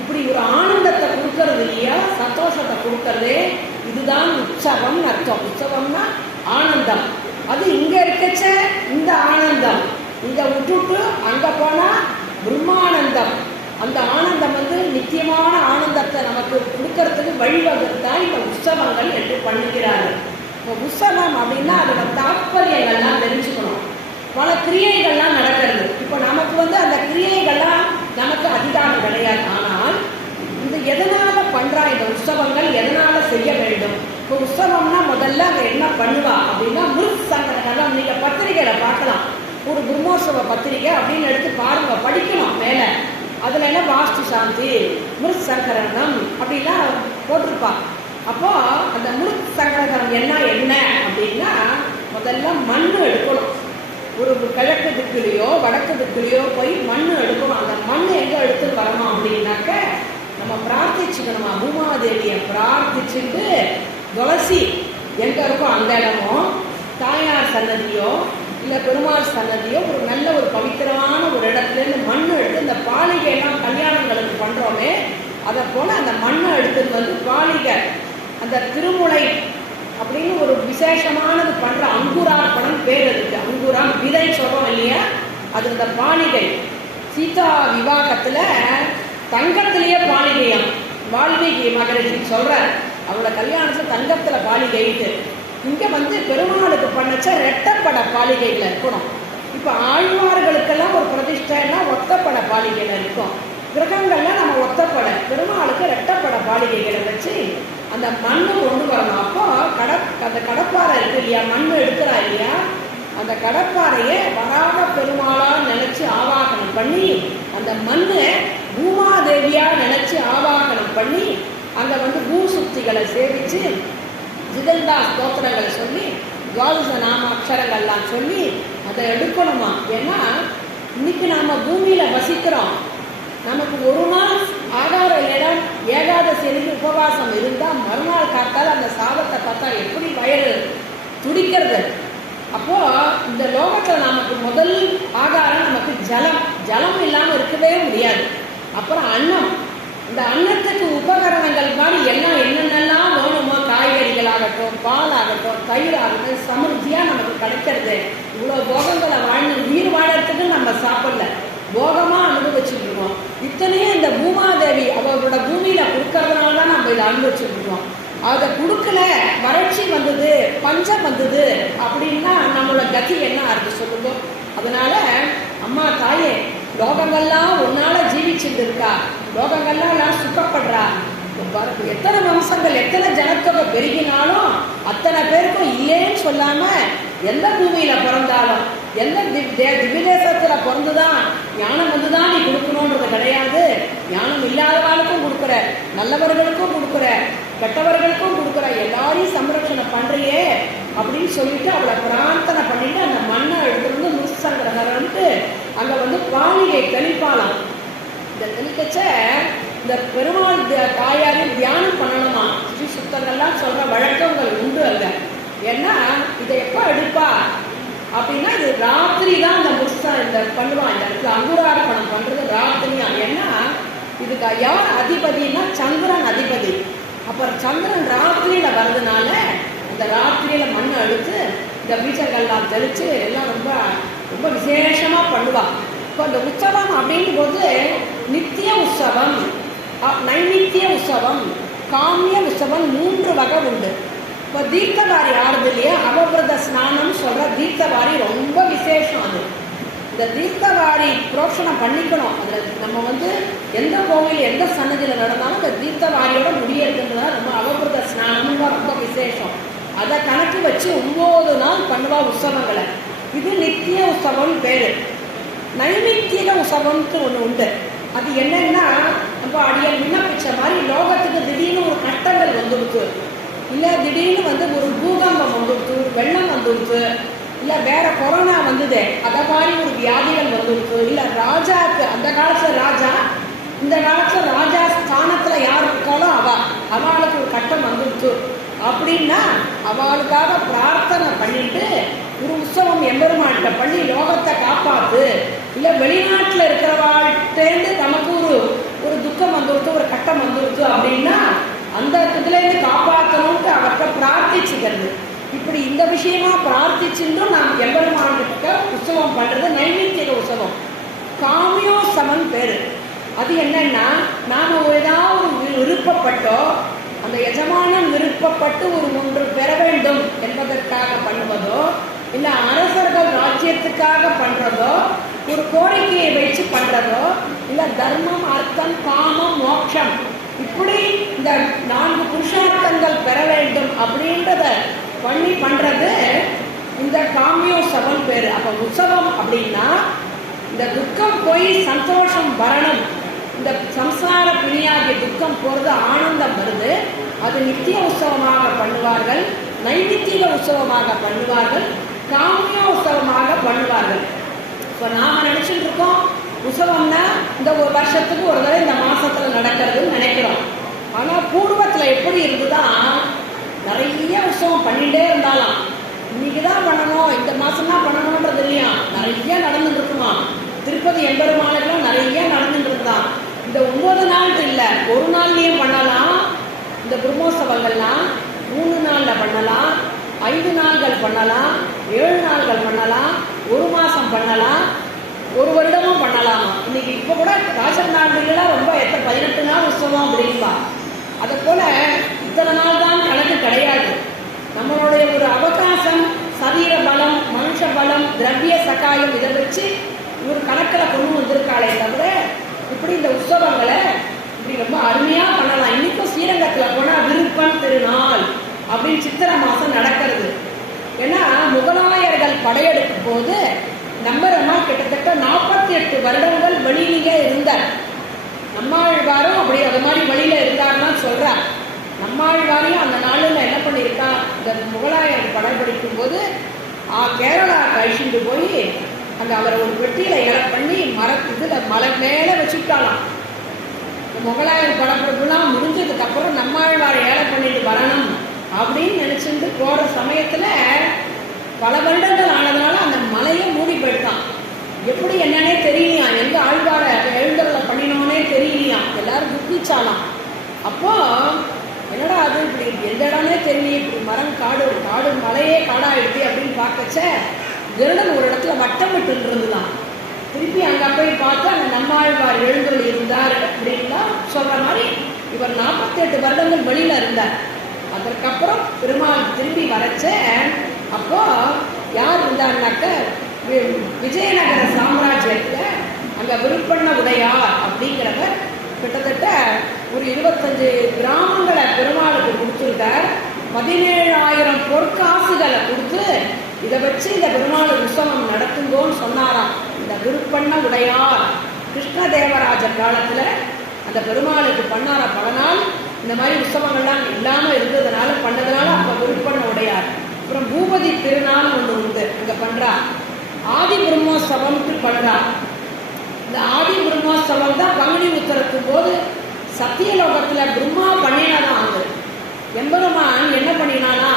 இப்படி ஒரு ஆனந்தத்தை கொடுக்கறது இல்லையா, சந்தோஷத்தை கொடுக்கறதே இதுதான் உற்சவம் அர்த்தம். உற்சவம்னா ஆனந்தம். அது இங்க இருக்கச்ச இந்த ஆனந்தம், இங்க விட்டுட்டு அங்க போனா பிரம்மானந்தம். அந்த ஆனந்தம் நித்தியமான ஆனந்தத்தை நமக்கு கொடுக்கறதுக்கு வழிவகுத்தான் இந்த உற்சவங்கள் என்று பண்ணுகிறார்கள். இப்போ உற்சவம் அப்படின்னா அதோட தாற்பயங்கள்லாம் தெரிஞ்சுக்கணும். பல கிரியைகள்லாம் நடக்கிறது. இப்போ நமக்கு அந்த கிரியைகள்லாம் நமக்கு அதிகாரம் கிடையாது. ஆனால் இந்த எதனால பண்றா இந்த உற்சவங்கள், எதனால செய்ய வேண்டும்? இப்போ உற்சவம்னா முதல்ல அங்க என்ன பண்ணுவா அப்படின்னா மிருத் சங்கரகரம். நீங்க பத்திரிகையில பார்க்கலாம், ஒரு பிரம்மோற்சவ பத்திரிகை அப்படின்னு எடுத்து பாருங்க, படிக்கணும் மேல. அதுல என்ன வாஸ்து சாந்தி, மிருத் சங்கரகரம் அப்படின்லாம் போட்டிருப்பா. அப்போ அந்த மிருத் சங்கரகரம் என்ன அப்படின்னா முதல்ல மண் எடுக்கணும். ஒரு கிழக்கு திக்குலையோ வடக்கு திக்குலையோ போய் மண் எடுக்கணும். அந்த மண் எங்க எடுத்துட்டு வரணும் அப்படின்னாக்க நம்ம பிரார்த்திச்சுக்கணுமா, பூமாதேவியை பிரார்த்திச்சுட்டு துளசி எங்க இருக்கோ அந்த இடமும், தாயார் சன்னதியோ இல்லை பெருமாள் சன்னதியோ ஒரு நல்ல ஒரு பவித்திரமான ஒரு இடத்துலேருந்து மண் எடுத்து இந்த பாலிகையெல்லாம் கல்யாணங்களுக்கு பண்ணுறோமே அதை போல் அந்த மண்ணை எடுத்துட்டு பாலிகை அந்த திருமுலை அப்படின்னு ஒரு விசேஷமானது பண்ற அங்குரார்ப்பணம் பேர் இருக்கு. அங்குரா விதை சொல்றோம் இல்லையா, அது இந்த பாலிகை. சீதா விவாகத்துல தங்கத்திலேயே பாலிகையாம். வால்மீகி மகரிஷி சொல்ற அவளோட கல்யாணத்துல தங்கத்துல பாலிகைட்டு. இங்க பெருமாளுக்கு பண்ணச்ச ரெட்டப்பட பாலிகைகள் இருக்கணும். இப்ப ஆழ்வார்களுக்கெல்லாம் ஒரு பிரதிஷ்டைன்னா ஒத்தப்பட பாலிகைகள் இருக்கும். கிரகங்கள்லாம் நம்ம ஒத்தப்பட, பெருமாளுக்கு ரெட்டப்பட பாலிகைகளை வச்சு அந்த மண்ணை கொண்டு வரணும். அப்போ அந்த கடப்பாறை இருக்கு இல்லையா, மண் எடுக்கிறா இல்லையா, அந்த கடப்பாறையை வராத பெருமாளா நினைச்சு ஆவாகனம் பண்ணி அந்த மண்ணை பூமாதேவியா நினைச்சு ஆவாகனம் பண்ணி அங்க பூசுக்திகளை சேவிச்சு ஜிதல்தா ஸ்தோத்திரங்களை சொல்லி துவாதச நாம அக்ஷரங்கள்லாம் சொல்லி அதை எடுக்கணுமா. ஏன்னா இன்னைக்கு நாம பூமியில வசிக்கிறோம். நமக்கு ஒரு நாள் ஆகார இடம் ஏகாதசி உபவாசம் இருந்தால் மறுநாள் காத்தால் அந்த சாதத்தை பார்த்தா எப்படி வயிறு துடிக்கிறது. அப்போ இந்த லோகத்தில் நமக்கு முதல் ஆகாரம் நமக்கு ஜலம். ஜலம் இல்லாமல் இருக்கவே முடியாது. அப்புறம் அன்னம். இந்த அன்னத்துக்கு உபகரணங்கள் மாதிரி எல்லாம் என்னென்னலாம் வேணுமோ, காய்கறிகள் ஆகட்டும், பால் ஆகட்டும், தயிர் ஆகட்டும், சமருத்தியாக நமக்கு கிடைக்கிறது. இவ்வளோ போகங்களை வாழ்ந்து உயிர் வாழறதுக்கு நம்ம சாப்பிடல, போகமா அனுபவிச்சுட்டு இருக்கோம். இத்தனையும் இந்த பூமாதேவி அவரோட பூமியில கொடுக்கறதுனால தான் நம்ம இதை அனுபவிச்சுட்டு இருக்கோம். அதை கொடுக்கல, வறட்சி வந்தது, பஞ்சம் வந்தது அப்படின்னா நம்மளோட கதி என்ன ஆகுது சொல்லுங்க. அதனால அம்மா தாயே, லோகங்கள்லாம் உன்னால ஜீவிச்சுட்டு இருக்கா, லோகங்கள்லாம் எல்லாம் சுத்தப்படுறா. எத்தனை வம்சங்கள் எத்தனை ஜனத்தொகை பெருகினாலும் அத்தனை பேருக்கும் இல்லைன்னு சொல்லாம எந்த பூமியில பிறந்தாலும் எந்த திவ்யதேசத்துல பிறந்துதான் ஞானம் வந்துதான் நீ கொடுக்கணும்ன்றது கிடையாது. ஞானம் இல்லாதவாளுக்கும் கொடுக்குற, நல்லவர்களுக்கும் கொடுக்குற, கெட்டவர்களுக்கும் கொடுக்குற, எல்லாரையும் சம்ரட்சணை பண்றியே அப்படின்னு சொல்லிட்டு அவளை பிரார்த்தனை பண்ணிட்டு அந்த மண்ணை எடுத்துருந்து முசங்கரன்ட்டு அங்க பாலிகை தெளிப்பாலாம். இந்த தெளிக்கச்ச இந்த பெருமாள் தாயாரையும் தியானம் பண்ணணுமா. ஸ்ரீ சுத்தங்கள்லாம் சொல்ற வழக்கங்கள் உண்டு அங்க. ஏன்னா இதை எப்ப எடுப்பா அப்படின்னா இது ராத்திரி தான் இந்த இந்த பண்ணுவான். இந்த இடத்துல அங்குரார்ப்பணம் பண்றது ராத்திரியா. ஏன்னா இதுக்கு யார் அதிபதினா சந்திரன் அதிபதி. அப்புறம் சந்திரன் ராத்திரியில வர்றதுனால அந்த ராத்திரியில மண் எடுத்து இந்த பீஜங்கள்லாம் தெளிச்சு எல்லாம் ரொம்ப ரொம்ப விசேஷமா பண்ணுவா. இப்போ இந்த உற்சவம் அப்படின் போது நித்திய உற்சவம், நைமித்திய உற்சவம், காமிய உற்சவம் 3 வகை உண்டு. இப்போ தீர்த்தவாரி ஆறுது இல்லையா, அவபிரத ஸ்நானம் சொல்ற தீர்த்தவாரி ரொம்ப விசேஷம். அது இந்த தீர்த்தவாரி புரோஷனம் பண்ணிக்கணும். அதில் நம்ம எந்த கோவில் எந்த சன்னதியில் நடந்தாலும் இந்த தீர்த்தவாரியோட முடியறதுன்றதா ரொம்ப அவபிரத ஸ்நானம் ரொம்ப விசேஷம். அதை கணக்கு வச்சு 9 நாள் பண்ணுவா உற்சவங்களை. இது நித்திய உற்சவம் பேரு. நைமித்திய உற்சவம்னு ஒன்று உண்டு. அது என்னன்னா, நம்ம அடிய விண்ணப்பிச்ச மாதிரி லோகத்துக்கு திடீர்னு ஒரு கஷ்டங்கள் வந்துடுச்சு, இல்லை திடீர்னு ஒரு பூகம்பம் வந்துடுச்சு, ஒரு வெள்ளம் வந்துடுச்சு, இல்லை வேற கொரோனா வந்தது, அதை மாதிரி ஒரு வியாதிகள் வந்துடுச்சு, இல்லை ராஜாவுக்கு அந்த காலத்தில் ராஜா, இந்த காலத்தில் ராஜா ஸ்தானத்தில் யார் இருக்காலும் அவளுக்கு ஒரு கட்டம் வந்துடுச்சு அப்படின்னா அவளுக்காக பிரார்த்தனை பண்ணிட்டு ஒரு உற்சவம் எம்பெருமான்கிட்ட பண்ணி லோகத்தை காப்பாத்து இல்லை வெளிநாட்டில் இருக்கிறவாழ்கிட்டேருந்து நமக்கு ஒரு துக்கம் வந்துடுத்து, ஒரு கட்டம் வந்துடுத்து அப்படின்னா அந்த இதுலேருந்து காப்பாற்றணும்ட்டு அவர்கிட்ட பிரார்த்திச்சுக்கிறது. இப்படி இந்த விஷயமா பிரார்த்திச்சுன்றும் நாம் எம்பெருமான்கிட்ட உற்சவம் பண்ணுறது நைவேத்திய உற்சவம். காமியோசவன் பேர். அது என்னன்னா, நாம் ஏதாவது விருப்பப்பட்டோ அந்த எஜமானன் விருப்பப்பட்டு ஒன்று பெற வேண்டும் என்பதற்காக பண்ணுவதோ, இல்லை அரசர்கள் ராஜ்யத்துக்காக பண்ணுறதோ, ஒரு கோரிக்கையை வச்சு பண்ணுறதோ, இல்லை தர்மம், அர்த்தம், காமம், மோட்சம் இப்படி இந்த 4 புருஷார்த்தங்கள் பெற வேண்டும் அப்படின்றத பண்ணி பண்ணுறது இந்த காமியோசவன் பேர். அப்போ உற்சவம் அப்படின்னா இந்த துக்கம் போய் சந்தோஷம் வரணும், இந்த சம்சார பிணியாகிய துக்கம் போகிறது, ஆனந்தம் வருது, அது நித்திய உற்சவமாக பண்ணுவார்கள், நைமித்திக உற்சவமாக பண்ணுவார்கள், காமிய உற்சவமாக பண்ணுவார்கள். இப்போ நாம் நினச்சிட்டு இருக்கோம் உற்சவம்னா இந்த ஒரு வருஷத்துக்கு ஒரு தடவை இந்த மாதத்தில் நடக்கிறதுன்னு நினைக்கிறோம். ஆனால் பூர்வத்தில் எப்படி இருந்துதான் நிறைய உற்சவம் பண்ணிகிட்டே இருந்தாலாம். இன்னைக்கு தான் பண்ணணும், இந்த மாதம் தான் பண்ணணுன்றது இல்லையா, நிறைய நடந்துட்டு இருக்குமா. திருப்பதி எம்பெருமானுக்கெல்லாம் நிறைய நடந்துட்டு இருந்தான். இந்த 9 நாள் இல்லை, ஒரு நாள்லேயும் பண்ணலாம். இந்த பிரம்மோற்சவங்கள்லாம் 3 நாளில் பண்ணலாம், 5 நாள்கள் பண்ணலாம், 7 நாள்கள் பண்ணலாம், 1 மாதம் பண்ணலாம், 1 வருடமும் பண்ணலாமா. இன்னைக்கு இப்போ கூட ராஜநாடுகள்லாம் ரொம்ப 18 நாள் உற்சவம் அப்படின்பா. அதை போல இத்தனை நாள் தான் கணக்கு கிடையாது. நம்மளுடைய ஒரு அவகாசம், சரீர பலம், மனுஷ பலம், திரவிய சகாயம் இதை வச்சு ஒரு கணக்கில் கொண்டு வந்திருக்காளே தவிர இப்படி இந்த உற்சவங்களை இப்படி ரொம்ப அருமையாக பண்ணலாம். இன்னைக்கும் ஸ்ரீரங்கத்தில் போனால் விருப்பம் திருநாள் அப்படின்னு சித்திரை மாதம் நடக்கிறது. ஏன்னா முகலாயர்கள் படையெடுக்கும் போது நம்பரமா கிட்டத்தட்ட 48 வருடங்கள் வெளியிலே இருந்தார். நம்மாழ்வாரும் அப்படி அது மாதிரி வழியில இருந்தாருன்னா சொல்றார். நம்மாழ்வாரையும் அந்த நாளில் என்ன பண்ணியிருக்கா, இந்த முகலாயர் படைப்பிடிக்கும் போது கேரளா கழிச்சுட்டு போய் அங்கே அவரை ஒரு பெட்டியில் இலை பண்ணி இதில் மலை மேலே வச்சுட்டாலாம். முகலாயர் படப்பிடிப்புலாம் முடிஞ்சதுக்கப்புறம் நம்மாழ்வாரை ஏழை பண்ணிட்டு வரணும் அப்படின்னு நினச்சிட்டு போகிற சமயத்தில் பல வருடங்கள் ஆனதுனால அந்த மலையை மூடி போயிட்டான். எப்படி என்னன்னே தெரியலையா, எங்கே ஆழ்வாரை எழுந்தருளை பண்ணினோன்னே தெரியலையா, எல்லாரும் துப்பிச்சாலாம். அப்போ என்னடா அது இப்படி எந்த இடம்னே தெரியலையே, இப்படி மரம் காடு மலையே காடாயிடுச்சு அப்படின்னு பார்க்கச்ச கருடன் ஒரு இடத்துல வட்டம் விட்டு இருந்துதான். திருப்பி அங்கே போய் பார்த்து அங்கே நம்மாழ்வார் எழுந்தருள் இருந்தார் அப்படின்லாம் சொல்கிற மாதிரி இவர் 48 வருடங்கள் வெளியில் இருந்தார். அதற்கப்புறம் பெருமாள் திரும்பி வரைச்ச அப்போ யார் இருந்தாருனாக்க விஜயநகர சாம்ராஜ்யத்தில் அங்கே விருப்பண்ண உடையார் அப்படிங்கிறவர் கிட்டத்தட்ட ஒரு 25 கிராமங்களை பெருமாளுக்கு கொடுத்துருக்கார். 17,000 பொற்காசுகளை கொடுத்து இதை வச்சு இந்த பெருமாள் உற்சவம் நடத்துங்கோன்னு சொன்னாராம். இந்த விருப்பண்ண உடையார் கிருஷ்ணதேவராஜர் காலத்தில் அந்த பெருமாளுக்கு பண்ணார பல நாள் இந்த மாதிரி உற்சவங்கள்லாம் இல்லாமல் இருந்ததுனால பண்ணதுனால அப்போ விருப்பண்ண உடையார். அப்புறம் பூபதி திருநாள் ஒன்று உண்டு, அங்கே பண்ணுறா. ஆதி பிரம்மோற்சவம்ட்டு பண்ணுறா. இந்த ஆதி பிரம்மோற்சவம் தான் பங்குனி உத்தரத்தும் போது சத்தியலோகத்தில் பிரம்மா பண்ணினாதான். அது எம்பெருமான் என்ன பண்ணினானா,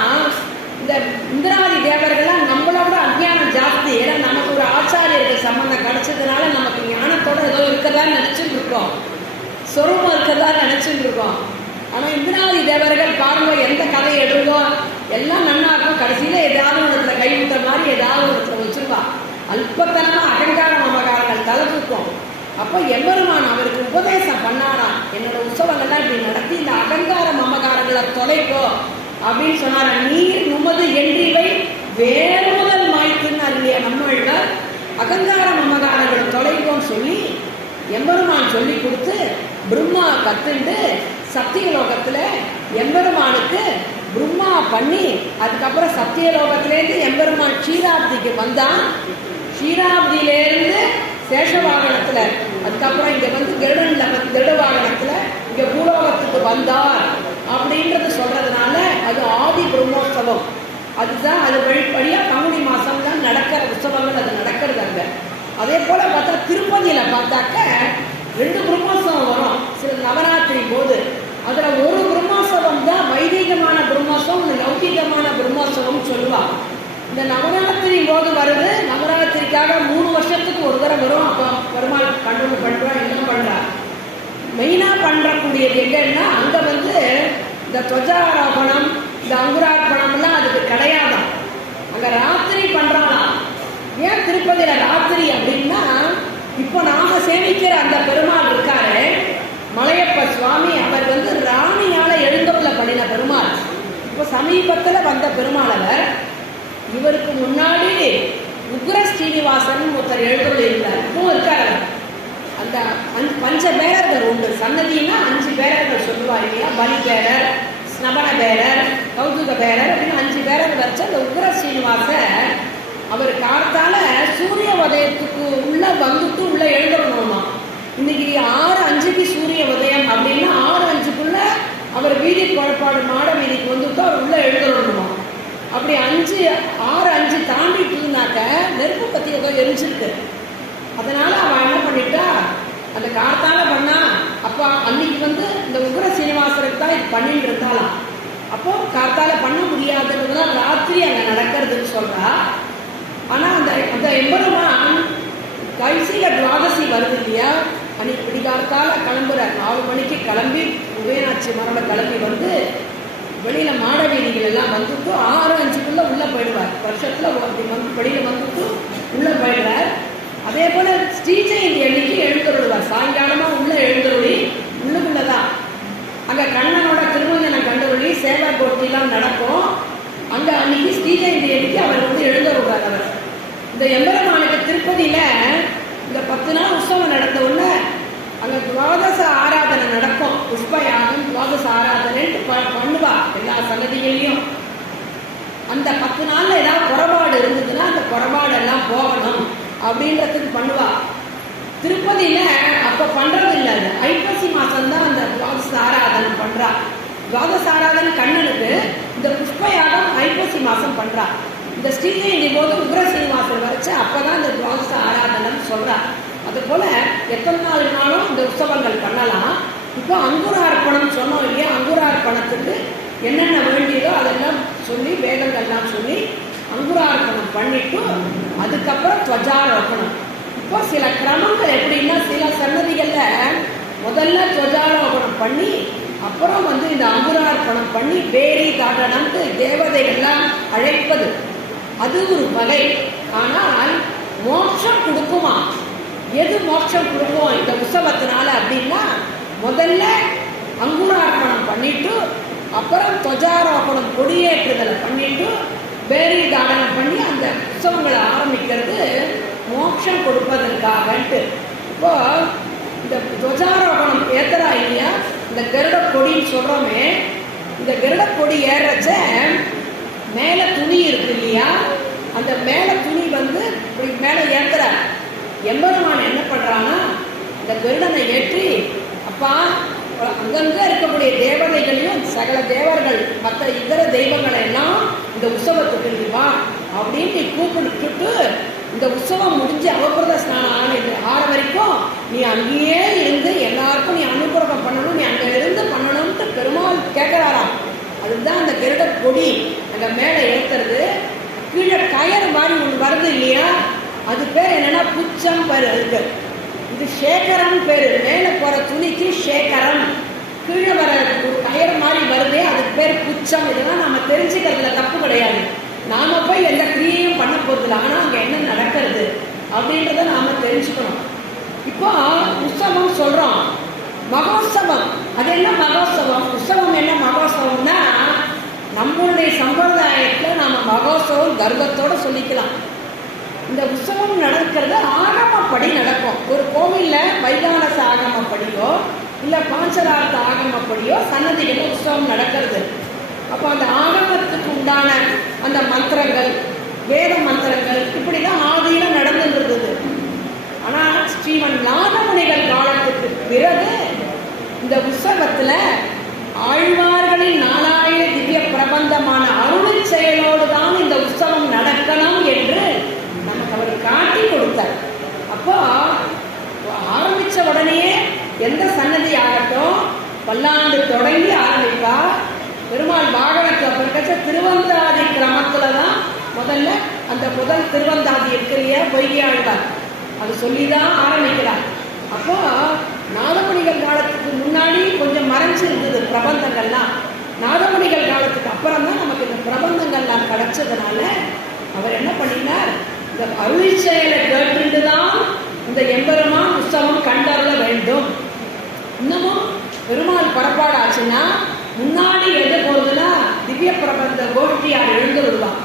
இந்த இந்திராதி தேவர்கள்லாம் நம்மளோட அஞ்ஞானம் ஜாஸ்தி. ஏன்னா நமக்கு ஒரு ஆச்சாரியர்கள் சம்பந்தம் கிடைச்சதுனால நமக்கு ஞானத்தோட ஏதோ இருக்கதா நினைச்சுட்டு இருக்கோம், சொருமம் இருக்கதா நினைச்சுட்டு இருக்கோம். ஆனால் இந்திராதி தேவர்கள் பாருங்க, எந்த கதையை எடுங்கோ எல்லாம் நன்னா இருக்கும், கடைசியில் ஏதாவது ஒன்றத்துல கைவிட்ட மாதிரி ஏதாவது ஒன்றத்துல வச்சிருவா. அல்பத்தனமா அகங்கார மமகாரங்கள் தலை தூக்கும். அப்போ எம்பெருமான் அவருக்கு உபதேசம் பண்ணாராம், என்னோட உற்சவங்கள்லாம் இப்படி நடத்தி இந்த அகங்கார மமகாரங்களை தொலைக்கோ அப்படின்னு சொன்னார. நீர் நுமது என்றிவை வேறு முதல் மாய்த்துன்னார் இல்லையா நம்மள்வர். அகங்கார மமகாரங்களை தொலைக்கோன்னு சொல்லி எம்பெருமான் சொல்லி கொடுத்து பிரம்மா கத்துண்டு சத்தியலோகத்தில் எம்பெருமானுக்கு பிரம்மா பண்ணி அதுக்கப்புறம் சத்தியலோகத்திலேருந்து எம்பெருமான் க்ஷீராப்திக்கு வந்தான். க்ஷீராப்தியிலேருந்து சேஷவாகனத்தில் அதுக்கப்புறம் இங்கே வந்து கருட வாகனத்தில் இங்கே பூலோகத்துக்கு வந்தார் அப்படின்றது சொல்றதுனால அது ஆதி பிரம்மோற்சவம். அதுதான் அது வழிப்படியாக பங்குனி மாதம் தான் நடக்கிற உற்சவங்கள் அது நடக்கிறது அங்கே. அதே போல் பார்த்தா திருப்பதியில் பார்த்தாக்க 2 பிரம்மோற்சவம் வரும் சில நவராத்திரி போது. அதில் ஒரு பிரம்மோற்சவம் தான் வைதிகமான பிரம்மோற்சவம், லௌகிகமான பிரம்மோற்சவம் சொல்லுவாங்க. இந்த நவராத்திரி போது வருது, நவராத்திரி சிவராத்திரிக்காக 3 வருஷத்துக்கு ஒரு தடவை வரும். அப்போ பெருமாள் கண்ட்ரோல் பண்ணுறா, என்ன பண்ணுறா. மெயினாக பண்ணுறக்கூடியது எங்கன்னா அங்கே வந்து இந்த துவஜாரோபணம், இந்த அங்குரார்ப்பணம்லாம் அதுக்கு கிடையாதான். அங்கே ராத்திரி பண்ணுறாங்களாம். ஏன் திருப்பதியில் ராத்திரி அப்படின்னா, இப்போ நாம சேமிக்கிற அந்த பெருமாள் இருக்காரு மலையப்ப சுவாமி, அவர் வந்து ராணியால எழுந்தருள பண்ணின பெருமாள். இப்போ சமீபத்தில் வந்த பெருமாள் அவர். இவருக்கு முன்னாடி உக்ர ஸ்ரீனிவாசன் ஒருத்தர் எழுந்தருள் இருந்தார், இப்போ இருக்காரு. அந்த பஞ்ச பேரர்கள் உண்டு. சன்னதினா 5 பேரர்கள் சொல்லுவார் இல்லையா, பலி பேரர், ஸ்னபன பேரர், கௌதுக பேரர் அப்படின்னு 5 பேரர் வச்சு அந்த உக்ர ஸ்ரீனிவாசர் அவர் காலத்தால சூரிய உதயத்துக்கு உள்ள வந்துட்டு உள்ள எழுந்தணுமா. இன்னைக்கு 6:05க்கு சூரிய உதயம் அப்படின்னா 6:05க்குள்ள அவர் வீதி குழப்பாடு மாட வீதிக்கு வந்துட்டு அவர் உள்ள எழுந்தணுமா. அப்படி 6:05 தாண்டிட்டுனாக்க நெருப்பு பற்றி ஏதோ எரிஞ்சிருக்கு. அதனால அவன் என்ன பண்ணிட்டா, அந்த காத்தால பண்ணா. அப்போ அன்னைக்கு வந்து இந்த உக்ர சீனிவாசருக்கு தான் இது பண்ணிட்டு இருந்தாலாம். அப்போ காத்தால பண்ண முடியாதுன்றதுதான் ராத்திரி அங்கே நடக்கிறதுன்னு சொல்றா. ஆனால் அந்த எம்பெருமான் கடைசியில் துவாதசி வருது இல்லையா, அன்னைக்கு பிடிக்காத்தால கிளம்புற 4 மணிக்கு கிளம்பி உதயநாச்சி மரோட கிளம்பி வந்து வெளியில் மாட வீதிகள் எல்லாம் வந்துட்டு 6:05க்குள்ளே உள்ளே போயிடுவார். வருஷத்தில் அப்படி வந்து வெளியில் வந்துட்டு உள்ளே போயிடுறார். அதே போல் ஸ்ரீஜெயந்தி அன்னைக்கு எழுந்தருள்வார். சாயங்காலமாக உள்ளே எழுந்தருளி உள்ளுக்குள்ளதான் அங்கே கண்ணனோட திருமஞ்சனம் கண்டருளி சேவை போட்டிலாம் நடக்கும். அங்கே அன்னைக்கு ஸ்ரீஜெயந்தி அன்னைக்கு அவர் வந்து எழுந்தருள்வார். அவர் இந்த எம்பெருமானுக்கு திருப்பதியில் இந்த 10 நாள் உற்சவம் நடந்த உடனே அங்கே துவாதச ஆராதனை நடக்கும். புஷ்பயாகம் துவாதச ஆராதனைன்ட்டு பண்ணுவா எல்லா சன்னதிகளையும். அந்த 10 நாளில் ஏதாவது குறைபாடு இருந்ததுன்னா அந்த குறைபாடெல்லாம் போகணும் அப்படின்றதுக்கு பண்ணுவா. திருப்பதியில் அப்போ பண்ணுறது இல்லை. ஐப்பசி மாதம்தான் அந்த துவாதச ஆராதனை பண்ணுறா. துவாதச ஆராதனை கண்ணனுக்கு இந்த புஷ்பயாகம் ஐப்பசி மாதம் பண்ணுறா. இந்த ஸ்ரீஜெயந்தி போது உக்ர சீனிவாசன் வரைச்சு அப்போ தான் இந்த துவாதச ஆராதனைன்னு சொல்கிறா. அதுபோல் எத்தனை நாளும் இந்த உற்சவங்கள் பண்ணலாம். இப்போ அங்குரார்ப்பணம் சொன்னோம் இல்லையா, அங்குரார்ப்பணத்துக்கு என்னென்ன வேண்டியதோ அதெல்லாம் சொல்லி வேதங்கள்லாம் சொல்லி அங்குரார்ப்பணம் பண்ணிட்டு அதுக்கப்புறம் துவஜாரோபணம். இப்போ சில கிரமங்கள் எப்படின்னா, சில சன்னதிகளில் முதல்ல துவஜாரோபணம் பண்ணி அப்புறம் வந்து இந்த அங்குரார்ப்பணம் பண்ணி வேரி தாண்டனம்ட்டு தேவதைகள்லாம் அழைப்பது அது ஒரு வகை. ஆனால் மோட்சம் கொடுக்குமா? எது மோட்சம் கொடுக்கும் இந்த உற்சவத்தினால அப்படின்னா, முதல்ல அங்குரார்ப்பணம் பண்ணிட்டு அப்புறம் துவஜாரோபணம் கொடியேற்றுதலை பண்ணிட்டு வேரி தாடனம் பண்ணி அந்த உற்சவங்களை ஆரம்பிக்கிறது மோட்சம் கொடுப்பதற்காகன்ட்டு. இப்போ இந்த துவஜாரோபணம் ஏத்துறா இல்லையா, இந்த கருட கொடின்னு சொல்றோமே, இந்த கருட கொடி ஏறச்ச மேலே துணி இருக்கு இல்லையா, அந்த மேலே துணி வந்து இப்படி மேலே ஏத்துற எம்பெருமான் என்ன பண்றான்னா, இந்த கருடனை ஏற்றி அப்பா அங்கங்க இருக்கக்கூடிய தேவதைகளையும் சகல தேவர்கள் மற்ற இதர தெய்வங்களை எல்லாம் இந்த உற்சவத்துக்கு நீ வா அப்படின்னு நீ கூப்பிட்டுட்டு இந்த உற்சவம் முடிஞ்சு அவபிரத ஸ்நானம் ஆற வரைக்கும் நீ அங்கேயே இருந்து எல்லாருக்கும் நீ அனுகிரகம் பண்ணணும், நீ அங்கே இருந்து பண்ணணும்ட்டு பெருமாள் கேட்கிறாராம். அதுதான் அந்த கருட கொடி அங்கே மேலே ஏற்றுறது. கீழே கயர் மாதிரி ஒன்று வருது இல்லையா, அது பேர் என்னன்னா புச்சம் பேர் இருக்கு. இது சேகரம் பேர். மேலே போகிற துணிக்கு சேகரம், கீழே வர ஒரு கயர் மாதிரி வருதே அதுக்கு பேர் புச்சம். இதெல்லாம் நம்ம தெரிஞ்சுக்கிறதுல தப்பு கிடையாது. நாம போய் எந்த கிரியையும் பண்ண போறதில்லை, ஆனால் அங்கே என்ன நடக்கிறது அப்படின்றத நாம தெரிஞ்சுக்கணும். இப்போ உற்சவம் சொல்றோம், மகோத்சவம். அது என்ன மகோத்சவம்? உற்சவம் என்ன மகோத்சவம்னா, நம்மளுடைய சம்பிரதாயத்தில் நாம மகோத்சவம் கர்வத்தோட சொல்லிக்கலாம். இந்த உற்சவம் நடக்கிறது ஆகமப்படி நடக்கும். ஒரு கோவிலில் வைகானச ஆகமப்படியோ இல்லை பாஞ்சரார்த்த ஆகமப்படியோ சன்னதிகளில் உற்சவம் நடக்கிறது. அப்போ அந்த ஆகமத்துக்கு உண்டான அந்த மந்திரங்கள், வேத மந்திரங்கள் இப்படி தான் ஆதியில் நடந்துட்டு இருந்தது. ஆனால் ஸ்ரீமன் நாகமுனிகள் காலத்துக்கு பிறகு இந்த உற்சவத்தில் ஆழ்வார்களின் 4000 திவ்ய பிரபந்தமான அருள் செயலோடு தான் இந்த உற்சவம் நடக்கணும் என்று நமக்கு அவர் காட்டி கொடுத்தார். அப்போ ஆரம்பித்த உடனேயே எந்த சன்னதி ஆகட்டும் பல்லாண்டு தொடங்கி ஆரம்பிப்பா. பெருமாள் வாகனத்தை அப்புறம் திருவந்தாதி கிரமத்தில் தான் முதல்ல அந்த முதல் திருவந்தாதி இருக்கு இல்லையா, பொய்கை ஆழ்வார், அது சொல்லிதான் ஆரம்பிக்கிறார். அப்போ நாதமுனிகள் காலத்துக்கு முன்னாடி கொஞ்சம் மறைஞ்சு இருந்தது பிரபந்தங்கள்லாம். நாதமுனிகள் காலத்துக்கு அப்புறம் தான் நமக்கு இந்த பிரபந்தங்கள்லாம் கிடைச்சதுனால அவர் என்ன பண்ணினார், இந்த அருளி செயலை கேட்டு தான் இந்த எம்பெருமான் உற்சவம் கண்டருள வேண்டும். இன்னமும் பெருமாள் புறப்பாடாச்சுன்னா முன்னாடி எது போகுதுன்னா திவ்ய பிரபந்த கோஷ்டியார் எழுந்து விடுவான்.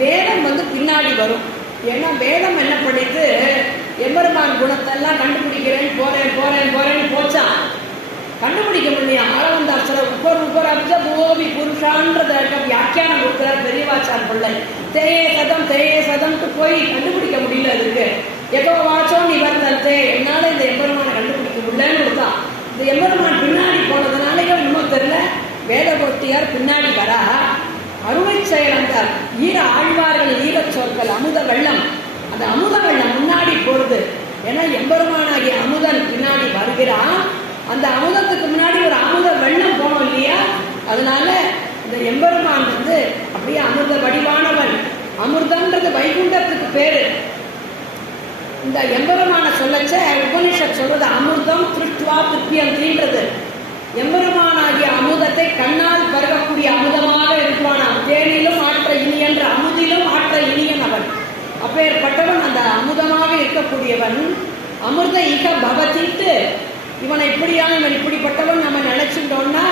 வேதம் பின்னாடி வரும். ஏன்னா வேதம் என்ன பண்ணிட்டு எம்பெருமான் குணத்தெல்லாம் கண்டுபிடிக்கிறேன் போறேன்னு போச்சான். கண்டுபிடிக்க முடியும். ஆளவந்தார் உப்பர் அப்ஜ பூமி புருஷான்றத வியாக்கியானம் கொடுக்கிறார் பெரியவாச்சார் பிள்ளை. தேயே சதம்ட்டு போய் கண்டுபிடிக்க முடியல. அதுக்கு எதோ வாச்சோ நிவர்த்தே, என்னால இந்த எம்பெருமானை கண்டுபிடிக்க முடியலன்னு கொடுத்தான். இந்த எம்பெருமான் பின்னாடி போனதுனாலே இன்னும் தெரியல. வேத கோஷ்டியார் பின்னாடி வரா. அருளை செயல் அந்த ஈர ஆழ்வார்கள் ஈரச் சொற்கள் அமுத வெள்ளம், அந்த அமுத வெள்ளம் முன்னாடி போறது. ஏன்னா எம்பெருமானாகிய அமுதன் பின்னாடி வருகிறான். அந்த அமுதத்துக்கு முன்னாடி ஒரு அமுத வெள்ளம் போனோம் இல்லையா, அதனால இந்த எம்பெருமான் அப்படியே அமிர்த வடிவானவன். அமிர்தம்ன்றது வைகுண்டத்துக்கு பேரு. இந்த எம்பெருமான சொல்லச்ச உபனிஷத் சொல்றது அமிர்தம் திருஷ்டுவா திருப்பியன்றது. எம்பெருமானாகிய அமுதத்தை கண்ணால் பருகக்கூடிய அமுதமாக இருப்பானாம். தேனிலும் ஆற்ற இனியன்ற அமுதிலும் ஆற்ற இனியன் அவன். அப்பேற்பட்டவன் அந்த அமுதமாக இருக்கக்கூடியவன். அமிர்த இக பவத்திட்டு இவனை இவன் இப்படிப்பட்டவன் நம்ம நினைச்சுட்டோம்னா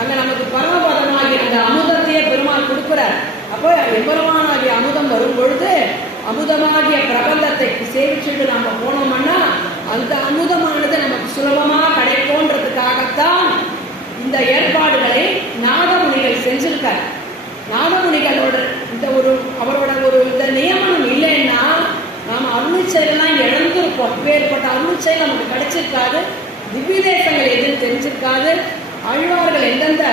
அங்க நமக்கு பரமபதமாகிய அந்த அமுதத்தையே பெருமாள் கொடுக்கிறார். அப்போ எம்பெருமானாகிய அமுதம் வரும் பொழுது அமுதமாகிய பிரபந்தத்தை சேவிச்சுட்டு நாம போனோம்னா அந்த அமுதமானது நமக்கு சுலபமா கிடைக்கும்ன்றதுக்காகத்தான் இந்த ஏற்பாடுகளை நாதமுனிகள் செஞ்சிருக்கார். நாதமுனிகளோட இந்த அவரோட இந்த நியமனம் இல்லைன்னா நாம அருளிச்செயலாம் இழந்திருப்போம். வேறுபட்ட அருளிச்செயல் நமக்கு கிடைச்சிருக்காது. திவ்ய தேசங்கள் எதுவும் தெரிஞ்சிருக்காது. ஆழ்வார்கள் எந்தெந்த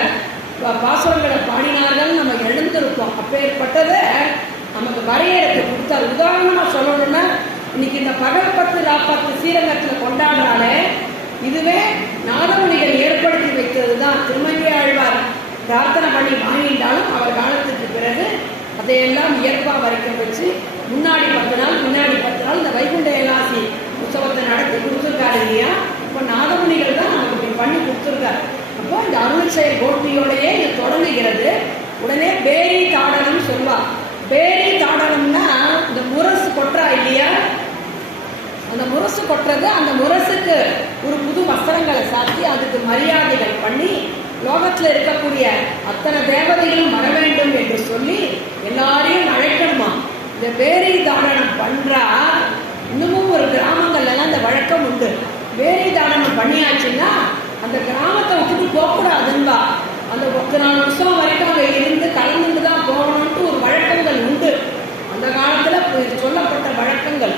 பாசுரங்களை பாடினார்கள் நம்ம எழுந்திருப்போம். அப்பேற்பட்டதை நமக்கு வரையறுத்து கொடுத்தார். உதாரணமா சொல்லணும்னா இன்னைக்கு இந்த பகல் 10 10 ஸ்ரீரங்கத்தில் கொண்டாடுறாலே இதுவே நாதமுனிகள் ஏற்படுத்தி வைத்தது தான். திருமங்கை ஆழ்வார் பிரார்த்தனை பண்ணி வாங்கிட்டாலும் அவர் காலத்துக்கு பிறகு அதையெல்லாம் இயற்பா வரைக்கும் வச்சு முன்னாடி 10 நாள் முன்னாடி 10 நாள் இந்த வைகுண்ட ஏகாசி உற்சவத்தை நடத்தி கொடுத்துருக்காரு இல்லையா. இப்போ நாதமுனிகள் தான் நமக்கு பண்ணி கொடுத்துருக்காரு. அப்போ இந்த அருள் செயல் கோஷ்டியோடையே இது தொடங்குகிறது. உடனே பேரி தாடனம் சொல்வா. பேரி தாடனம்னா இந்த முரசு கொட்டுறா இல்லையா, அந்த முரசு கொட்டுறது. அந்த முரசுக்கு ஒரு புது வஸ்திரங்களை சாத்தி அதுக்கு மரியாதைகள் பண்ணி லோகத்தில் இருக்கக்கூடிய அத்தனை தேவதைகளும் வர வேண்டும் என்று சொல்லி எல்லாரையும் அழைக்கணுமா. இந்த பேரி தாடனம் பண்றா. இன்னமும் ஒரு கிராமங்கள்லாம் இந்த வழக்கம் உண்டு. பேரி தாடனம் பண்ணியாச்சுன்னா அந்த கிராமத்தை விட்டுட்டு போகக்கூடாதுன்பா. அந்த 10 வருஷம் வரைக்கும் அங்கே இருந்து கலந்துட்டு தான் போகணும்ட்டு ஒரு வழக்கங்கள் உண்டு. அந்த காலத்தில் சொல்லப்பட்ட வழக்கங்கள்.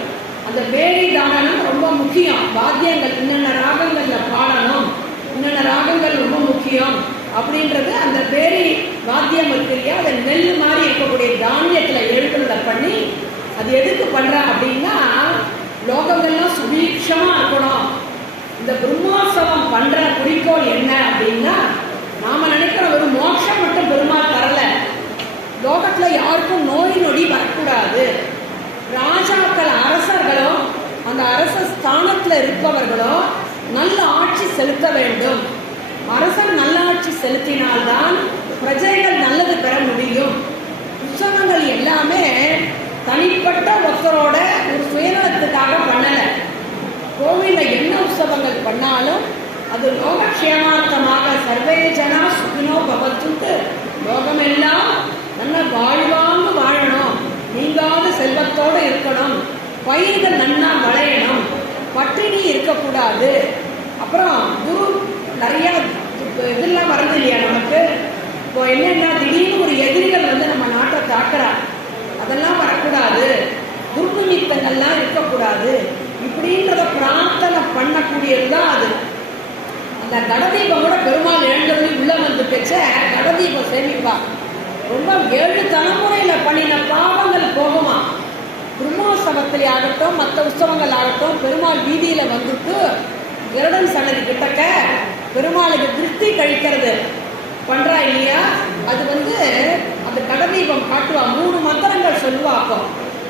அந்த பேரி தாடனம் ரொம்ப முக்கியம். வாத்தியங்கள் இன்னென்ன ராகங்களில் பாடணும், இன்னென்ன ராகங்கள் ரொம்ப முக்கியம் அப்படின்றது. அந்த பேரி வாத்தியம் இருக்கு இல்லையா, அதை நெல் மாதிரி இருக்கக்கூடிய தானியத்தில் எழுதுறத பண்ணி அது எதுக்கு பண்றா அப்படின்னா லோகங்கள்லாம் சுபீட்சமா இருக்கணும். இந்த பிரம்மோற்சவம் பண்ற குறிக்கோள் என்ன அப்படின்னா நாம நினைக்கிற ஒரு மோட்சம் மட்டும் பெருமாள் தரல. லோகத்துல யாருக்கும் நோய் நொடி வரக்கூடாது. ராஜாக்கள் அரசர்களோ அந்த அரச ஸ்தானத்துல இருப்பவர்களோ நல்ல ஆட்சி செலுத்த வேண்டும். அரசர் நல்ல ஆட்சி செலுத்தினால்தான் பிரஜைகள் நல்லது பெற முடியும். உற்சவங்கள் எல்லாமே தனிப்பட்ட ஒருத்தரோட ஒரு சுயநலத்துக்காக பண்ணல. கோவில என்ன உற்சவங்கள் பண்ணாலும் அது லோகக்ஷேமார்த்தமாக சர்வே ஜனா சுகினோ பவத்துட்டு லோகமெல்லாம் நல்ல வாழ்வாங்கு வாழணும், நீங்காத செல்வத்தோடு இருக்கணும், பயிர்கள் நன்னா விளையணும், பட்டினி இருக்கக்கூடாது. அப்புறம் குரு நிறைய இதெல்லாம் வருது இல்லையா நமக்கு. இப்போ என்னென்னா திடீர்னு ஒரு எதிரிகள் நம்ம நாட்டை தாக்குறாங்க, அதெல்லாம் வரக்கூடாது. துர்நிமித்தங்கள்லாம் இருக்கக்கூடாது. இப்படின்றத பிரார்த்தனை பண்ணக்கூடியதுதான் அது. அந்த கடதீபம் கூட பெருமாள் எழுந்தது உள்ள வந்து பெற்ற கடதீபம் சேமிப்பா. ரொம்ப 7 தலைமுறையில பண்ணின பாவங்கள் போகுமா. பிரம்மோற்சவத்திலே ஆகட்டும் மற்ற உற்சவங்கள் ஆகட்டும் பெருமாள் வீதியில வந்துட்டு கருடன் சன்னதி கிட்டக்க பெருமாளுக்கு திருப்தி கழிக்கிறது பண்றா இல்லையா. அது அந்த கடதீபம் காட்டுவா. 3 மந்திரங்கள் சொல்லுவாப்போ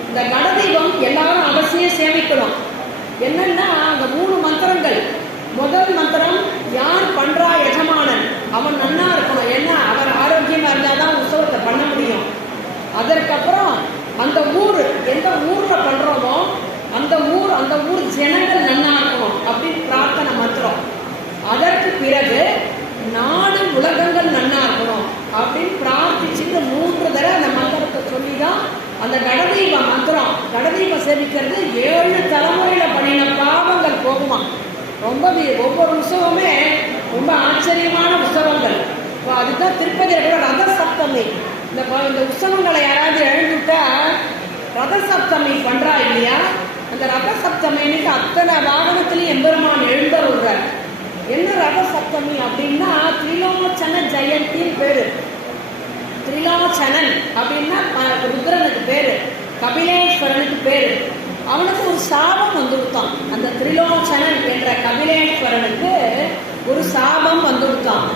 இந்த கடதீபம் எல்லாரும் அவசியம் சேமிக்கணும். என்னன்னா அந்த 3 மந்திரங்கள். முதல் மந்திரம் யார் பண்றா எஜமானன் அவன் நன்னா இருக்கணும். ஏன்னா அவர் ஆரோக்கியமா இருந்தாதான் உற்சவத்தை பண்ண முடியும். அதற்கப்புறம் அந்த ஊர் எந்த ஊர்ல பண்றோமோ அந்த ஊர் ஜனங்கள் நன்னா இருக்கணும் அப்படின்னு பிரார்த்தனை மந்திரம். அதற்கு பிறகு நாடு உலகங்கள் நன்னா இருக்கணும் அப்படின்னு பிரார்த்திச்சுட்டு 3 தடவை அந்த மந்திரத்தை சொல்லிதான் அந்த கடதீப மந்திரம். கடதீபம் சேமிக்கிறது 7 தலைமுறையில பண்ணின பாவங்கள் போகுமா. ரொம்ப ஒவ்வொரு உற்சவமே ரொம்ப ஆச்சரியமான உற்சவங்கள். இப்போ அதுதான் திருப்பதியில கூட ரத சப்தமி. இந்த உற்சவங்களை யாராவது எழுந்துட்டா ரத சப்தமி பண்றா இல்லையா, அந்த ரத சப்தமி இன்னைக்கு அத்தனை வாகனத்திலையும் எம்பெருமான் எழுந்தருள்றார். என்ன ரத சப்தமி அப்படின்னா திரிலோச்சன ஜெயந்தின்னு பேரு. திரிலோச்சனன் அப்படின்னா ருத்ரனுக்கு பேரு, கபிலேஸ்வரனுக்கு பேரு. அவனுக்கு ஒரு சாபம் வந்துவிட்டான். அந்த திரிலோச்சனன் என்ற கபிலேஸ்வரனுக்கு ஒரு சாபம் வந்துவிட்டான்.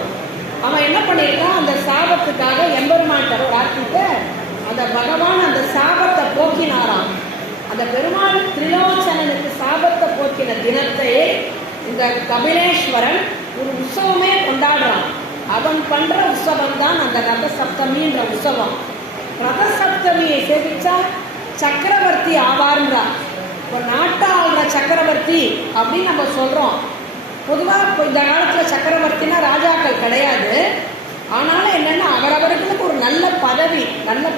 அவன் என்ன பண்ணியிருக்கான், அந்த சாபத்துக்காக எம்பெருமான் பிரார்த்திக்க அந்த பகவான் அந்த சாபத்தை போக்கினாராம். அந்த பெருமாள் திரிலோச்சனனுக்கு சாபத்தை போக்கின தினத்தை இந்த கபிலேஸ்வரன் ஒரு உற்சவமே கொண்டாடுறான். அவன் பண்ற உற்சவம் தான் அந்த ரத சப்தமின்ற உற்சவம். ரத சப்தமியை சேவிச்சா சக்கரவர்த்தி ஆவார்ன்றா. இப்போ நாட்டாளுற சக்கரவர்த்தி அப்படின்னு நம்ம சொல்றோம். பொதுவாக இப்போ இந்த காலத்துல சக்கரவர்த்தினா ராஜாக்கள் கிடையாது. ஆனாலும் என்னன்னா அவரவர்களுக்கு ஒரு நல்ல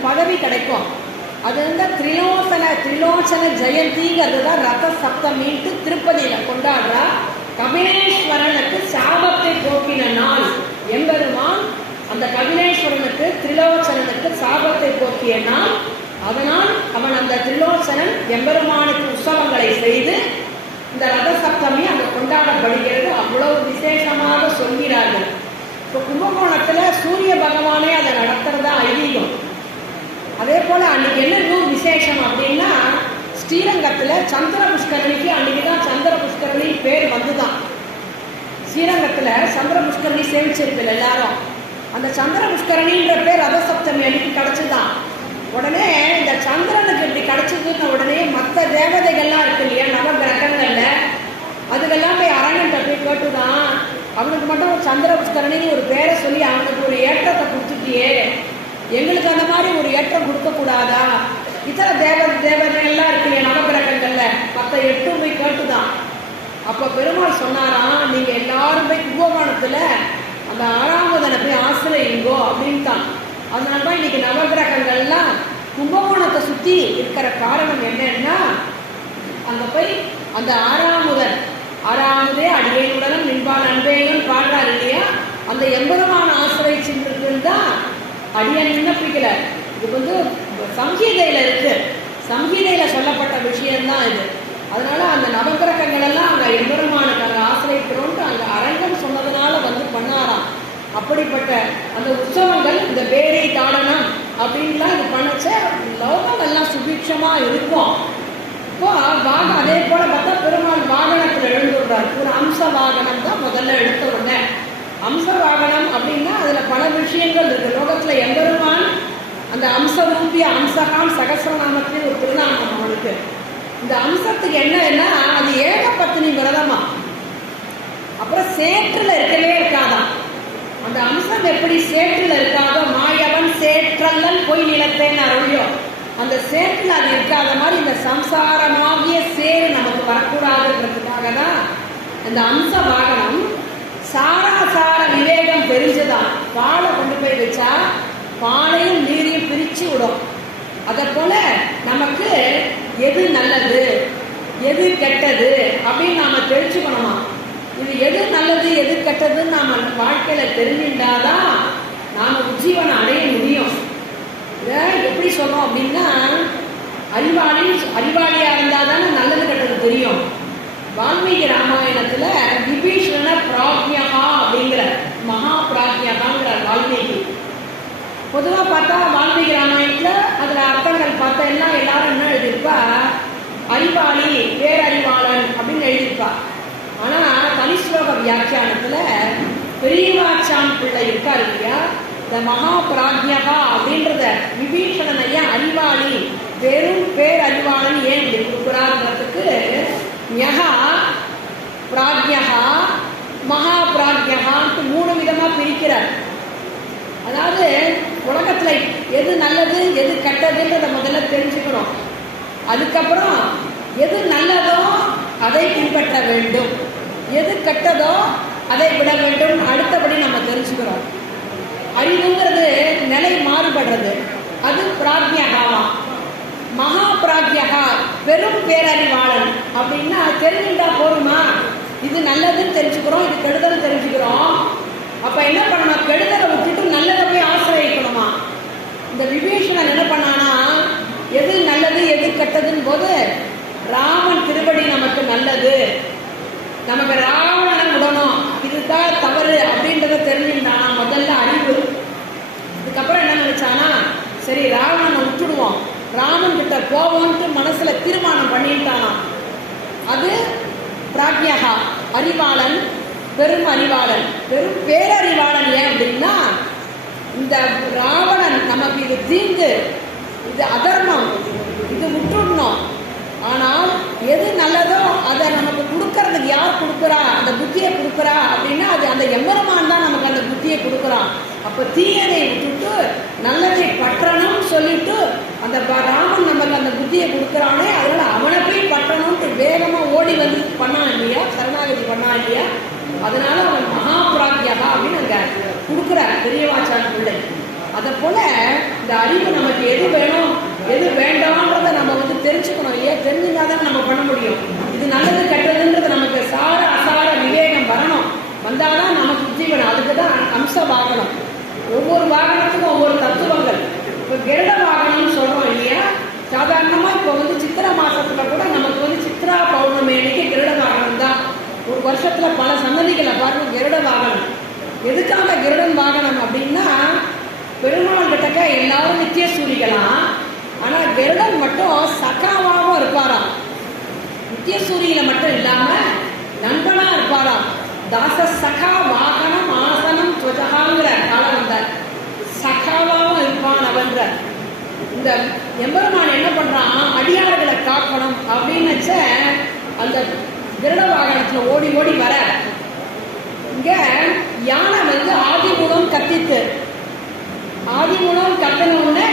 பதவி கிடைக்கும். அது வந்து திரிலோச்சன ஜெயந்திங்கிறது தான் ரத சப்தமின்ட்டு திருப்பதியில கொண்டாடுறா. கபிலேஸ்வரனுக்கு சாபத்தை போக்கின நாள் எம்பெருமான் அந்த கபிலேஸ்வரனுக்கு திரிலோச்சனனுக்கு சாபத்தை போக்கிய நாள். அதனால் அவன் அந்த திரிலோச்சனன் எம்பெருமானுக்கு உற்சவங்களை செய்து இந்த ரத சப்தமி அங்கே கொண்டாடப்படுகிறது. அவ்வளவு விசேஷமாக சொல்கிறார்கள். இப்போ கும்பகோணத்துல சூரிய பகவானே அதை நடத்துறதா ஐதீகம். அதே போல அன்னைக்கு என்ன இன்னும் விசேஷம் அப்படின்னா ஸ்ரீரங்கத்துல சந்திர புஷ்கரணிக்கு அன்னைக்குதான் சந்திர புஷ்கரணி பேர் வந்துதான். ஸ்ரீரங்கத்துல சந்திர புஷ்கரணி சேவிச்சிருக்கல எல்லாரும். அந்த சந்திர புஷ்கரணின்ற பேர் ரத சப்தமி அன்னைக்கு கிடைச்சுதான். உடனே இந்த சந்திரனுக்கு இப்படி கிடைச்சதுன்னு உடனே மற்ற தேவதைகள்லாம் இருக்கு இல்லையா நவ கிரகங்கள்ல, அதுக்கெல்லாம் போய் அரண்கிட்ட போய் கேட்டுதான் அவனுக்கு மட்டும் ஒரு சந்திர புஷ்கரணின்னு ஒரு பேரை சொல்லி அவனுக்கு ஒரு ஏற்றத்தை கொடுத்துட்டியே, எங்களுக்கு அந்த மாதிரி ஒரு ஏற்றம் கொடுக்க கூடாதா? இத்தனை தேவதைகள்லாம் இருக்கு இல்லையா நவகிரகங்கள்ல, மற்ற 8 போய் கேட்டுதான். அப்ப பெருமாள் சொன்னாராம், நீங்க எல்லாரும் போய் கும்பகோணத்துல அந்த 6ஆம் போய் ஆசிரியங்கோ அப்படின்ட்டான். அதனாலதான் இன்னைக்கு நவகிரகங்கள்லாம் கும்பகோணத்தை சுத்தி இருக்கிற காரணம் என்னன்னா அங்க போய் அந்த 6ஆமுதே அடியேனுடனும் நின்பான் அன்பேயும் பாடுறாரு இல்லையா, அந்த எம்பெருமான ஆசிரியச்சுன்னு தான் அடியன் விண்ணப்பிக்கல. இது வந்து சங்கீதையில இருக்கு, சங்கீதையில சொல்லப்பட்ட விஷயம்தான் இது. அதனால அந்த நவகிரகங்கள் எல்லாம் அங்க எம்பெருமானுக்கு அங்க ஆசிரியக்கிறோம்ட்டு அங்க அரங்கம் சொன்னதுனால வந்து பண்ணாராம். அப்படிப்பட்ட அந்த உற்சவங்கள் இந்த பேரி தாடனம் அப்படின்லாம் இது பண்ணச்ச லோகங்கள்லாம் சுபிக்ஷமா இருக்கும். இப்போ அதே போல பார்த்தா பெருமாள் வாகனத்தில் எழுந்துடுறார். ஒரு அம்ச வாகனம் தான் முதல்ல எடுத்த உடனே. அம்ச வாகனம் அப்படின்னா அதுல பல விஷயங்கள் இருக்கு. லோகத்துல எம்பெருமான் அந்த அம்சரூபிய அம்சகாம் சகசிரநாமத்தின் ஒரு திருநாமம் அவனுக்கு. இந்த அம்சத்துக்கு என்னன்னா அது ஏகபத்தினி விரதமா. அப்புறம் சேற்றுல இருக்கவே இருக்காதான். அந்த அம்சம் எப்படி சேற்றுல இருக்காதோ, மாயவன் சேற்றல்லன் போய் நிலத்தேன்னு அருளியோ, அந்த சேற்றுல அது இருக்காத மாதிரி இந்த சம்சாரமாகிய சேரு நமக்கு வரக்கூடாதுன்றதுக்காக தான் இந்த அம்ச வாகனம். சாராசார விவேகம் தெரிஞ்சுதான் பாலை கொண்டு போய் வச்சா பாலையும் நீரையும் பிரிச்சு விடும். அதை போல நமக்கு எது நல்லது எது கெட்டது அப்படின்னு நாம தெரிஞ்சுக்கணுமா. இது எது நல்லது எது கெட்டதுன்னு நாம வாழ்க்கையில தெரிஞ்சுட்டாதான் நாம உஜ்ஜீவனை அடைய முடியும். இதை எப்படி சொல்றோம் அப்படின்னா அறிவாளியா இருந்தாதானே நல்லது கெட்டது தெரியும். வால்மீகி ராமாயணத்துல விபீஷண பிராக்ஞகா அப்படிங்கிற மகா பிராக்ஞகாங்கிற வால்மீகி. பொதுவா பார்த்தா வால்மீகி ராமாயணத்துல அதுல அர்த்தங்கள் பார்த்தா எல்லாம் எல்லாரும் என்ன எழுதியிருப்பா, அறிவாளி பேரறிவாளன் அப்படின்னு எழுதியிருப்பா. ஆனா தனிஸ்லோக வியாக்கியானத்துல பெரியவாச்சான் பிள்ளை இருக்காரு இல்லையா, இந்த மகா பிராக்ஞகா அப்படின்றத விபீஷணன் ஐயா அறிவாளி மூணா பிரிக்கிறார். அதாவது உலகத்துல எது நல்லது எது கெட்டதுன்றத முதல்ல தெரிஞ்சுக்கிறோம். அதுக்கப்புறம் எது நல்லதோ அதை பின்பற்ற வேண்டும், எது கெட்டதோ அதை விட வேண்டும். அடுத்தபடி நம்ம தெரிஞ்சுக்கிறோம். அறிவுங்கிறது நிலை மாறுபடுறது. அது பிராக்ஞகாவா. மகா பிராக்ஞகா பெரும் பேரறிவாளன் அப்படின்னா தெரிஞ்சுட்டா போருமா? இது நல்லதுன்னு தெரிஞ்சுக்கிறோம், இது கெடுதல் தெரிஞ்சுக்கிறோம். அப்ப என்ன பண்ணணும்? கெடுதலை விட்டுட்டு நல்லதை போய் ஆசிரியக்கணுமா? இந்த விபீஷணன் என்ன பண்ணானா, எது நல்லது எது கெட்டதுன்னு போது ராமன் திருவடி நமக்கு நல்லது, நமக்கு ராவணனை விடணும், இதுதான் தவறு அப்படின்றத தெரிஞ்சுட்டானா முதல்ல அறிவு. அதுக்கப்புறம் என்ன நினைச்சானா, சரி ராவணனை விட்டுடுவோம், ராமன் கிட்ட போவோம்ட்டு மனசுல தீர்மானம் பண்ணிட்டானா. அது பிராக்ஞகா, அறிவாளன், பெரும் அறிவாளன், பெரும் பேரறிவாளன். ஏன் அப்படின்னா இந்த ராவணன் நமக்கு இது தீங்கு, இது அதர்மம், இது விட்டுடணும். ஆனால் எது நல்லதோ அதை நமக்கு கொடுக்கறதுக்கு யார் கொடுக்குறா, அந்த புத்தியை கொடுக்குறா அப்படின்னா அது அந்த எம்பெருமான் தான் நமக்கு அந்த புத்தியை கொடுக்குறான். அப்போ தீயதை விட்டுட்டு நல்லதை பற்றணும்னு சொல்லிட்டு அந்த ராமன் நமக்கு அந்த புத்தியை கொடுக்குறானே, அதனால அவனை போய் பற்றணும்ட்டு வேகமாக ஓடி வந்து பண்ணான் இல்லையா, சரணாகதி பண்ணான் இல்லையா. அதனால அவன் மகா பிராக்ஞகா அப்படின்னு அங்கே கொடுக்குறார் பெரியவாச்சான் பிள்ளை. அதை போல இந்த அறிவு நமக்கு எது வேணும் எது வேண்டாம்ன்றதை நம்ம வந்து தெரிஞ்சுக்கணும். ஏன் தெரிஞ்சுனாதான் நம்ம பண்ண முடியும். இது நல்லது கெட்டதுன்றது நமக்கு சார அசார விவேகம் வரணும். வந்தாதான் நமக்கு ஜீவனம். அதுக்கு தான் அம்ச வாகனம். ஒவ்வொரு வாகனத்துக்கும் ஒவ்வொரு தத்துவங்கள். இப்போ கருட வாகனம்னு சொல்றோம் இல்லையா. சாதாரணமா இப்போ வந்து சித்திரை மாசத்துல கூட நமக்கு வந்து சித்ரா பௌர்ணமி அன்னைக்கு கருட வாகனம் தான். ஒரு வருஷத்துல பல சன்னதிகளை பாருங்க கருட வாகனம். எதுக்காக கருடன் வாகனம் அப்படின்னா, பெருமாள் கிட்டக்க எல்லாரும் நித்திய சூரிகளாம், ஆனா கருடன் மட்டும் சக்காவாகவும் இருப்பாராம். நித்திய சூரியில மட்டும் இல்லாம நண்பனா இருப்பாராம். தாச சகா வாகனம் ஆசனம் துவஜகாங்கிற காலம் வந்தார். சகாவாகவும் இருப்பான் அவன்ற. இந்த எம்பெருமான் என்ன பண்றான், அடியார்களை காக்கணும் அப்படின்னு அந்த கருட வாகனத்துல ஓடி ஓடி வர, இங்க யானை வந்து ஆதிமூலம் கத்தித்து, ஆதிமூலம் கத்தனவுடனே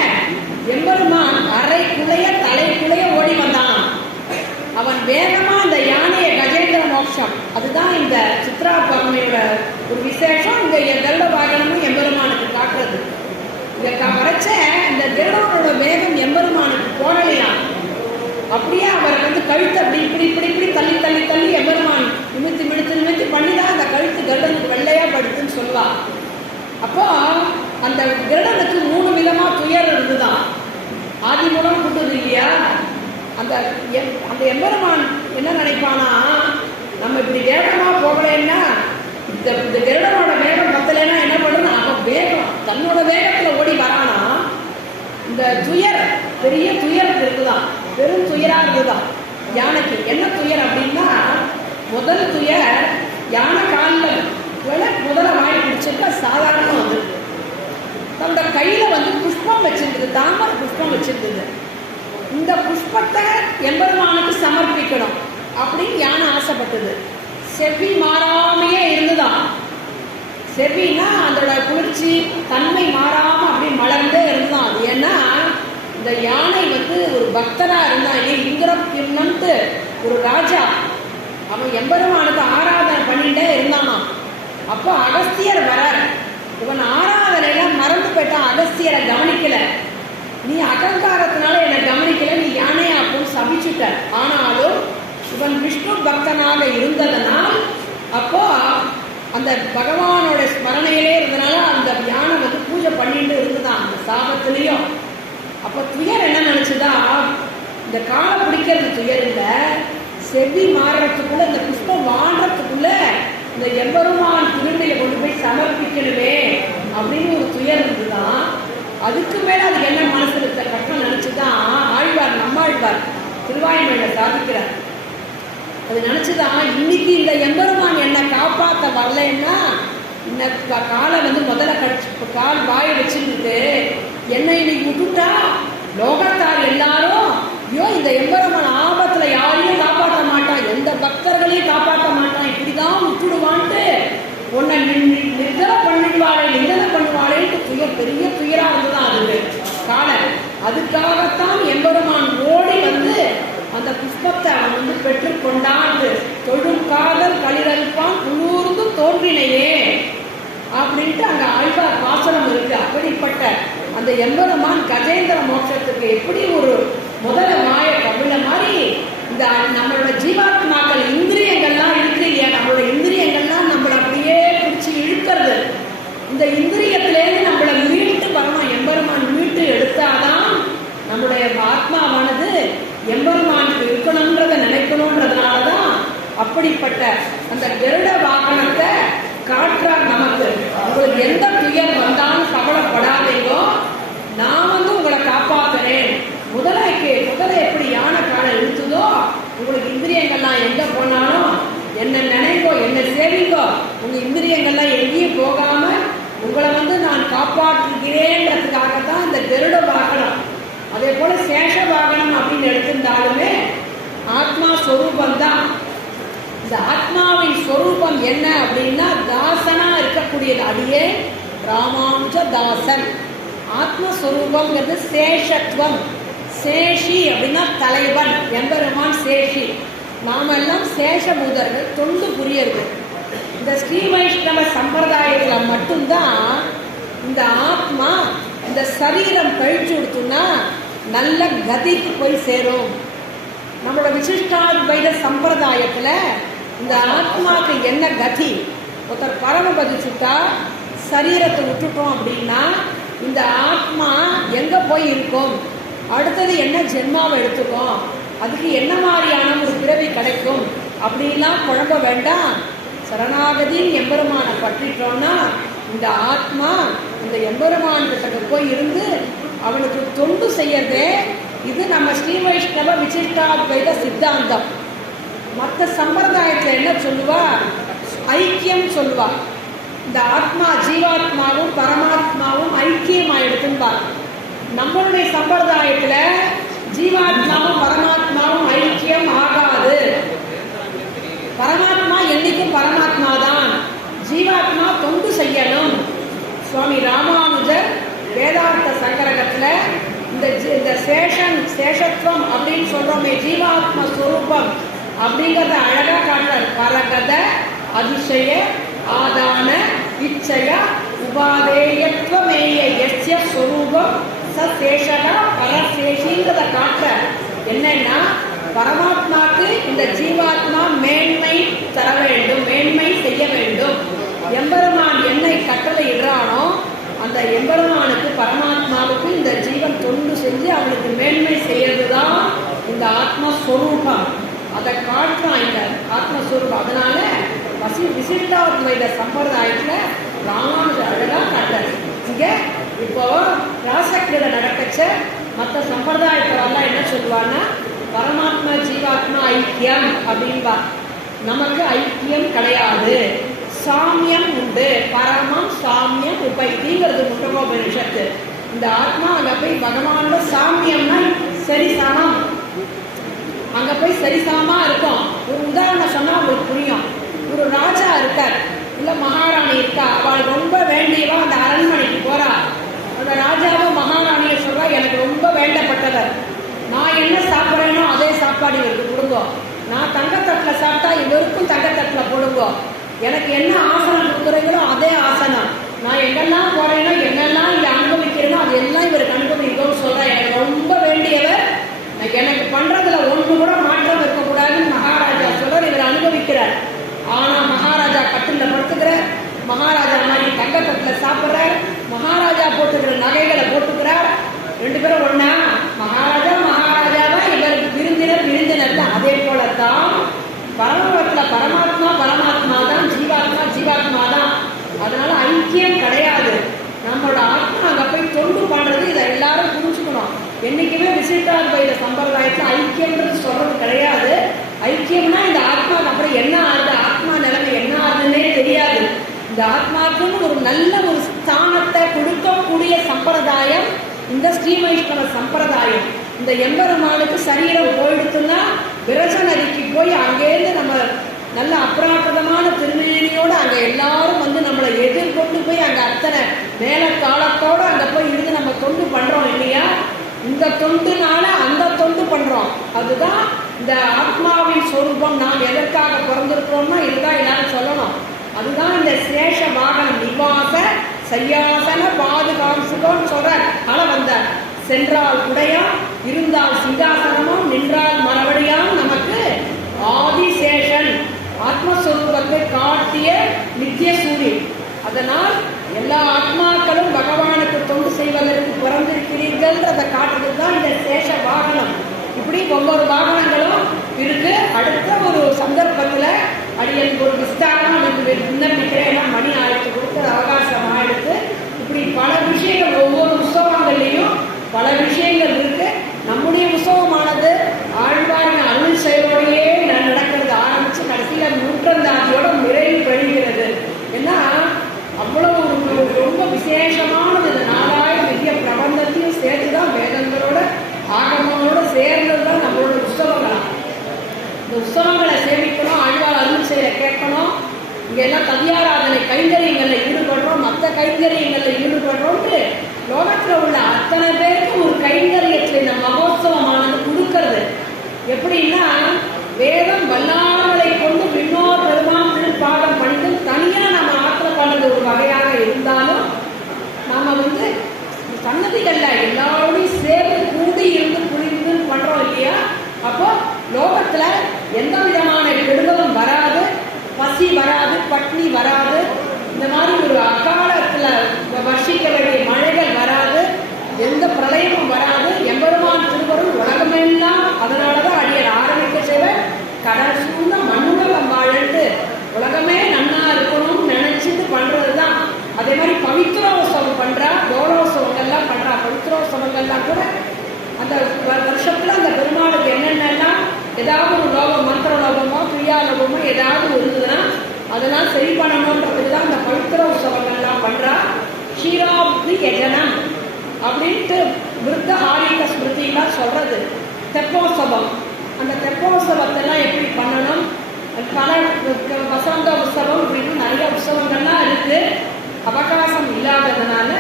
எம்பெருமான் அரைக்குள்ளைய தலைக்குள்ளைய ஓடி வந்தான். அவன் வேகமா அந்த யானையை கஜேந்திர மோட்சம், அதுதான் இந்த சித்ரா பௌர்ணமியோட ஒரு விசேஷம். இங்க கருட வாகனமும் எம்பெருமானுக்கு காட்டுறது. இங்க வரைச்ச இந்த கருடனோட வேகம் எம்பெருமானுக்கு போடலையாம். அப்படியே அவர் வந்து கழுத்து அப்படி இப்படி இப்படி இப்படி தள்ளி தள்ளி தள்ளி எம்பெருமான் நிமித்தி மிடுத்து நிமித்தி பண்ணிதான் அந்த கழுத்து கருடனுக்கு வெள்ளையா படுத்துன்னு சொல்லுவா. அப்போ அந்த கருடனுக்கு 3 விதமா துயர் இருந்துதான். ஆதிமூலம் கூட்டுது இல்லையா. அந்த அந்த எம்பெருமான் என்ன நினைப்பானா, நம்ம இப்படி வேகமா போகலைன்னா இந்த கருடனோட வேகம் பத்தலைன்னா என்ன பண்ணணும், அவன் வேகம் தன்னோட வேகத்துல ஓடி வரானா. இந்த துயர் பெரிய துயர் இருக்குதான், பெரும் துயரா இருந்துதான் யானைக்கு. என்ன துயர் அப்படின்னா, முதல் துயர் யானை காலில் முதல்ல வாய் பிடிச்சிருக்க சாதாரணமாக வந்துருக்கு. தன்னோட கையில வந்து புஷ்பம் வச்சிருந்தது, தாமரை புஷ்பம் வச்சிருந்தது. இந்த புஷ்பத்தை எம்பெருமானுக்கு சமர்ப்பிக்கணும் அப்படின்னு யானை ஆசைப்பட்டது. செவ்வி மாறாமையே இருந்துதான். செவ்வினா அதோட குளிர்ச்சி தன்மை மாறாம அப்படி மலர்ந்தே இருந்துதான். அது ஏன்னா இந்த யானை வந்து ஒரு பக்தரா இருந்தான். இந்திரபிம்னன்ட்டு ஒரு ராஜா, அவன் எம்பெருமானுக்கு ஆராதனை பண்ணிட்டே இருந்தானா. அப்போ அகஸ்தியர் வரார். இவன் ஆராதனையில மறந்து போயிட்டான், அகஸ்தியரை கவனிக்கல. நீ அகங்காரத்தினால என்னை கவனிக்கல, நீ யானையாக்கும் சபிச்சுட்ட. ஆனாலும் இவன் விஷ்ணு பக்தனாக இருந்ததனால் அப்போ அந்த பகவானோட ஸ்மரணையிலே இருந்தனால அந்த யானை வந்து பூஜை பண்ணிட்டு இருந்துதான் அந்த சாபத்திலையும். அப்போ துயர் என்ன நினைச்சுதா, இந்த காலை பிடிக்கிறது துயர் இல்லை, செவ்வி மாறுறதுக்குள்ள இந்த புஷ்பம் வாடுறதுக்குள்ள இந்த எம்பெருமான் திரும்பில கொண்டு போய் சமர்ப்பிக்கணுமே அப்படின்னு ஒரு துயர் இருந்துதான். அதுக்கு மேல அது என்ன மனசுல கட்டம் நினைச்சுதான் ஆழ்வார், நம்மாழ்வார் திருவாய்மொழியில சாதிக்கிறார். அது நினைச்சுதான் இன்னைக்கு இந்த எம்பெருமான் என்னை காப்பாற்ற வரலன்னா, இந்த காலை வந்து முதல்ல கடிச்சு கால் வாயை வச்சுக்கிட்டு என்னை இன்னைக்கு விட்டுட்டா லோகத்தார் எல்லாரும் ஐயோ இந்த எம்பெருமான் ஆபத்துல யாரையும் காப்பாற்ற மாட்டான், எந்த பக்தர்களையும் காப்பாற்ற மாட்டான், இப்படிதான் விட்டுடுவான்ட்டு உன்னை நிர்தலை பண்ணி கொண்டாண்டு தொழும் காதல் களிரல்பான் உள்ளூர்ந்து தோன்றினையே அப்படின்ட்டு அங்க ஆழ்வார் பாசனம் இருக்கு. அப்படிப்பட்ட அந்த எம்பெருமான் கஜேந்திர மோட்சத்துக்கு எப்படி ஒரு முதல மாய கபில மாதிரி இந்த நம்மளோட ஜீவாத்மாக்கள் இந்திரியங்கள்லாம் இருக்கு இல்லையா, நம்மளோட இந்திரியங்கள்லாம் நம்மளை அப்படியே பிடிச்சி இழுக்கிறது. இந்த இந்திரியத்திலேருந்து நம்மளை மீட்டு வரணும், எம்பெருமான் மீட்டு எடுத்தாதான் நம்முடைய ஆத்மாவானது எம்பெருமானுக்கு இருக்கணும்ன்றத நினைக்கணும்ன்றதுனாலதான் அப்படிப்பட்ட அந்த கருட வாகனத்தை காற்றார் நமக்கு. உங்களுக்கு எந்த துயர் வந்தாலும் கவலைப்படாதீங்கோ, நான் உங்களை காப்பாத்துறேன். முதலை எப்படி யானை காலை இழுத்துதோ உங்களுக்கு இந்திரியங்கள்லாம் எங்க போனாலும் என்ன நினைங்கோ, என்ன சேவிங்கோ, உங்க இந்திரியங்கள்லாம் எங்கேயும் போகாம உங்களை நான் காப்பாற்றுகிறேன்றதுக்காகத்தான் இந்த கருட வாகனம். அதே போல சேஷ வாகனம் அப்படின்னு எடுத்திருந்தாலுமே ஆத்மா ஸ்வரூபம் தான். இந்த ஆத்மாவின் ஸ்வரூபம் என்ன அப்படின்னா தாசனா இருக்கக்கூடியது. அதையே ராமானுஜ தாசன். ஆத்மஸ்வரூபம்ங்கிறது சேஷத்துவம். சேஷி அப்படின்னா தலைவன், எம்பெருமான் சேஷி. நாமெல்லாம் சேஷபூதர்கள், தொண்டு புரியர்கள். இந்த ஸ்ரீ வைஷ்ணவ சம்பிரதாயத்தில் மட்டும்தான் இந்த ஆத்மா இந்த சரீரம் கழிச்சு கொடுத்தோம்னா நல்ல கதிக்கு போய் சேரும். நம்மளோட விசிஷ்டாத்வைத சம்பிரதாயத்துல இந்த ஆத்மாவுக்கு என்ன கதி, ஒருத்தர் பரமபதி சுட்டா சரீரத்தை விட்டுட்டோம் அப்படின்னா இந்த ஆத்மா எங்க போய் இருக்கும், அடுத்தது என்ன ஜென்மாவை எடுத்துக்கும், அதுக்கு என்ன மாதிரியான ஒரு பிறவி கிடைக்கும் அப்படின்லாம் குழம்ப வேண்டாம். சரணாகதியின் எம்பெருமானை பற்றிட்டோம்னா இந்த ஆத்மா இந்த எம்பெருமான் கிட்ட போய் இருந்து அவனுக்கு தொண்டு செய்யறதே. இது நம்ம ஸ்ரீ வைஷ்ணவ விசிஷ்டாத்வைத சித்தாந்தம். மற்ற சம்பிரதாயத்தில் என்ன சொல்லுவா, ஐக்கியம் சொல்லுவா. இந்த ஆத்மா ஜீவாத்மாவும் பரமாத்மாவும் ஐக்கியமாயிடுதுன்பா. நம்மளுடைய சம்பிரதாயத்துல ஜீவாத்மாவும் பரமாத்மாவும் ஐக்கியம் ஆகாது. பரமாத்மா என்னைக்கும் பரமாத்மா தான், ஜீவாத்மா தொண்டு செய்யணும். சுவாமி ராமானுஜர் வேதாந்த சங்கரகத்துல இந்த சேஷத்துவம் அப்படின்னு சொல்றோமே, ஜீவாத்ம ஸ்வரூபம் அப்படிங்கறத அழகா காட்டுறார். பரகத அதிசய ஆதான இச்சய உபாதேயத்வமேய யஸ்ய ஸ்வரூபம் சேஷகா பரசேஷிங்கிறத காட்டுற. என்னன்னா பரமாத்மாக்கு இந்த ஜீவாத்மா மேன்மை தர வேண்டும், மேன்மை செய்ய வேண்டும். எம்பெருமான் என்னை கட்டளை இடுறானோ அந்த எம்பெருமானுக்கு பரமாத்மாவுக்கு இந்த ஜீவன் தொண்டு செஞ்சு அவனுக்கு மேன்மை செய்யறதுதான் இந்த ஆத்மஸ்வரூபம். அதை காட்டுறான் இந்த ஆத்மஸ்வரூபம். அதனால விசிஷ்டாத்வைத சம்பிரதாயத்துல ராமானுஜ அழகா காட்டுறாரு. இங்க இப்போ ராசக்கிரீடை நடக்கச்ச மற்ற சம்பிரதாயத்தெல்லாம் என்ன சொல்லுவான்னா பரமாத்மா ஜீவாத்மா ஐக்கியம் அப்படின்பா. நமக்கு ஐக்கியம் கிடையாது, சாமியம் உண்டு. பரமம் சாமியம் உபைதிங்கிறது முண்டகோபனிஷத்து. இந்த ஆத்மா அங்க போய் பகவானோட சாமியம்னா சரி சமம், அங்க போய் சரிசமமா இருக்கும். ஒரு உதாரணம் சொன்னா உங்களுக்கு புரியும். ஒரு ராஜா இருக்கார், இல்ல மகாராணி இருக்கா, அவள் ரொம்ப வேண்டியவா அந்த அரண்மனைக்கு போறா. அந்த ராஜாவும் மகாராணியை சொல்றா, எனக்கு ரொம்ப வேண்டப்பட்டவர், நான் என்ன சாப்பிட்றேனோ அதே சாப்பாடு இவருக்கு கொடுங்க, நான் தங்கத்தட்டில் சாப்பிட்டா இவருக்கும் தங்கத்தட்டில் போடுங்க, எனக்கு என்ன ஆசனம் கொடுக்குறீங்களோ அதே ஆசனம், நான் எங்கெல்லாம் போறேனோ என்னெல்லாம் இங்க அனுபவிக்கிறேனோ அது எல்லாம் இவருக்கு அனுபவிக்கும்னு சொல்றேன். எனக்கு ரொம்ப வேண்டியவர், எனக்கு பண்றதுல ஒன்று கூட மாற்றம் இருக்கக்கூடாதுன்னு மகாராஜா சொல்றார். இவர் அனுபவிக்கிறார். ஆனா மகாராஜா கட்டில படுத்துக்கிறார், மகாராஜா மாதிரி தங்கத்தட்டில் சாப்பிட்றார், மகாராஜா போட்டுக்கிற நகைகளை போட்டுக்கிறார். ரெண்டு பேரும் ஒன்னா, மகாராஜா மகாராஜாவா, இவருக்கு விருந்தினர் தான். அதே போலத்தான் பரமபத்துல பரமாத்மா பரமாத்மா தான், ஜீவாத்மா ஜீவாத்மா தான். அதனால ஐக்கியம் கிடையாது. நம்மளோட ஆத்மா அங்க போய் தொண்டு பண்றது, இதை எல்லாரும் புரிஞ்சுக்கணும். என்னைக்குமே விசிஷ்டாத்வைத சம்பிரதாயத்துல ஐக்கியம்ன்றது சொல்றது கிடையாது. ஐக்கியம்னா இந்த ஆத்மாவுக்கு அப்புறம் என்ன ஆகுது, ஆத்மா நிலைமை என்ன ஆகுதுன்னே தெரியாது. இந்த ஆத்மாவுக்குன்னு ஒரு நல்ல ஒரு ஸ்தானத்தை கொடுக்கக்கூடிய சம்பிரதாயம் இந்த ஸ்ரீ வைஷ்ணவ சம்பிரதாயம். இந்த எம்பெருமானுக்கு சரீரம் போயிடுத்துன்னா விரச நதிக்கு போய் அங்கேருந்து நம்ம நல்ல அப்ராக்கிரதமான திருமேனியோடு அங்கே எல்லாரும் வந்து நம்மளை எதிர்கொண்டு போய் அங்கே அத்தனை மேல காலத்தோடு அங்கே போய் இருந்து நம்ம தொண்டு பண்ணுறோம் இல்லையா. இந்த தொண்டுனால அந்த தொண்டு பண்ணுறோம். அதுதான் இந்த ஆத்மாவின் ஸ்வரூபம், நாம் எதற்காக பிறந்திருக்கிறோம்னா இதுதான் எல்லாரும் சொல்லணும். அதுதான் இந்த சேஷ வாகனம். நிவாச சையாசன பாதுகாசுகோன்னு சொல்றார். வந்தார். சென்றால் குடையாம், இருந்தால் சிங்காசனமும், நின்றால் மறுபடியாம் நமக்கு ஆதிசேஷன் ஆத்மஸ்வரூபத்தை காட்டிய நித்திய சூரியன். அதனால் எல்லா ஆத்மாக்களும் பகவானுக்கு தொண்டு செய்வதற்கு பிறந்திருக்கிறீர்கள்ன்றதை காட்டுறது தான் இந்த சேஷ வாகனம். இப்படி ஒவ்வொரு வாகனங்களும் இருக்கு. அடுத்த ஒரு சந்தர்ப்பத்தில் அடியன் ஒரு விஸ்தாரமா விண்ணப்பிக்கிறேன். மணி ஆயிரத்து கொடுத்து அவகாசம் ஆயிடுத்து. இப்படி பல விஷயங்கள் ஒவ்வொரு உற்சவங்கள்லையும் பல விஷயங்கள் இருக்கு. நம்முடைய உற்சவமானது ஆழ்வாரின் அருள் செயலோடையே நடக்கிறது. ஆரம்பிச்சு கடைசியில நூற்றந்தாதியோட நிறைவு பெறுகிறது. ஏன்னா அவ்வளவு ரொம்ப விசேஷமானது. இந்த 4000 திவ்ய பிரபந்தத்தையும் சேர்த்துதான் வேதங்களோட ஆகமங்களோட சேர்ந்தது தான் நம்மளோட உற்சவங்களாம். இந்த உற்சவங்களை சேமிக்கணும், ஆழ்வார் அருள் செயலை கேட்கணும். இங்கெல்லாம் கவியாராதனை கைங்கரியங்களில் ஈடுபடுறோம், மற்ற கைங்கரியங்களில் ஈடுபடுறோம்னு லோகத்தில் உள்ள அத்தனை பேருக்கு ஒரு கைங்கரியத்தில் இந்த மகோத்சவமானது கொடுக்கறது. எப்படின்னா வேதம் வல்லாளர்களை கொண்டு விண்ணோர் பெருமான் திருப்பாடம் பண்ணிட்டு தனியாக நம்ம ஆத்திர பண்ணது ஒரு வகையாக இருந்தாலும் நாம சன்னதிகள்ல எல்லாரோடையும் சேர்ந்து கூடி இருந்து புரிந்து பண்றோம் இல்லையா? அப்போ லோகத்துல எந்த விதமான கெடுதலும் வராது, பசி வராது, பட்னி வராது, இந்த மாதிரி ஒரு அகாலத்துல வர்ஷிக்க வேண்டிய மழைகள் வராது, எந்த பிரளயமும் வராது. எம்பெருமான் திருவருள் உலகமெல்லாம். அதனாலதான் அடியர் ஆரம்பிக்க செய்வேன். கடல் சூழ்ந்த மண்ணுலகம் வாழட்டு உலகமே நன்னா இருக்கணும்னு நினைச்சிட்டு பண்றதுதான். அதே மாதிரி பவித்ரோத்சவம் பண்றா, கௌரவோத்சவங்கள்லாம் பண்றா. பவித்ரோத்சவங்கள்லாம் கூட அந்த வருஷத்துல அந்த பெருமாளுக்கு என்னென்னலாம் ஏதாவது ஒரு லோகம், மந்திர லோகமோ கிரியா லோகமோ ஏதாவது இருந்ததுன்னா அதெல்லாம் சரி பண்ணணுன்றதுக்கு தான் அந்த பவித்திர உற்சவங்கள்லாம் பண்றா. க்ஷீராப்தி யஜனம் அப்படின்ட்டு விருத்த ஆரிக்க ஸ்மிருதிலாம் சொல்றது. தெப்போத்சவம், அந்த தெப்போத்சவத்தெல்லாம் எப்படி பண்ணணும், பல வசந்த உற்சவம் அப்படின்னு நிறைய உற்சவங்கள்லாம் இருக்கு. அவகாசம் இல்லாததுனால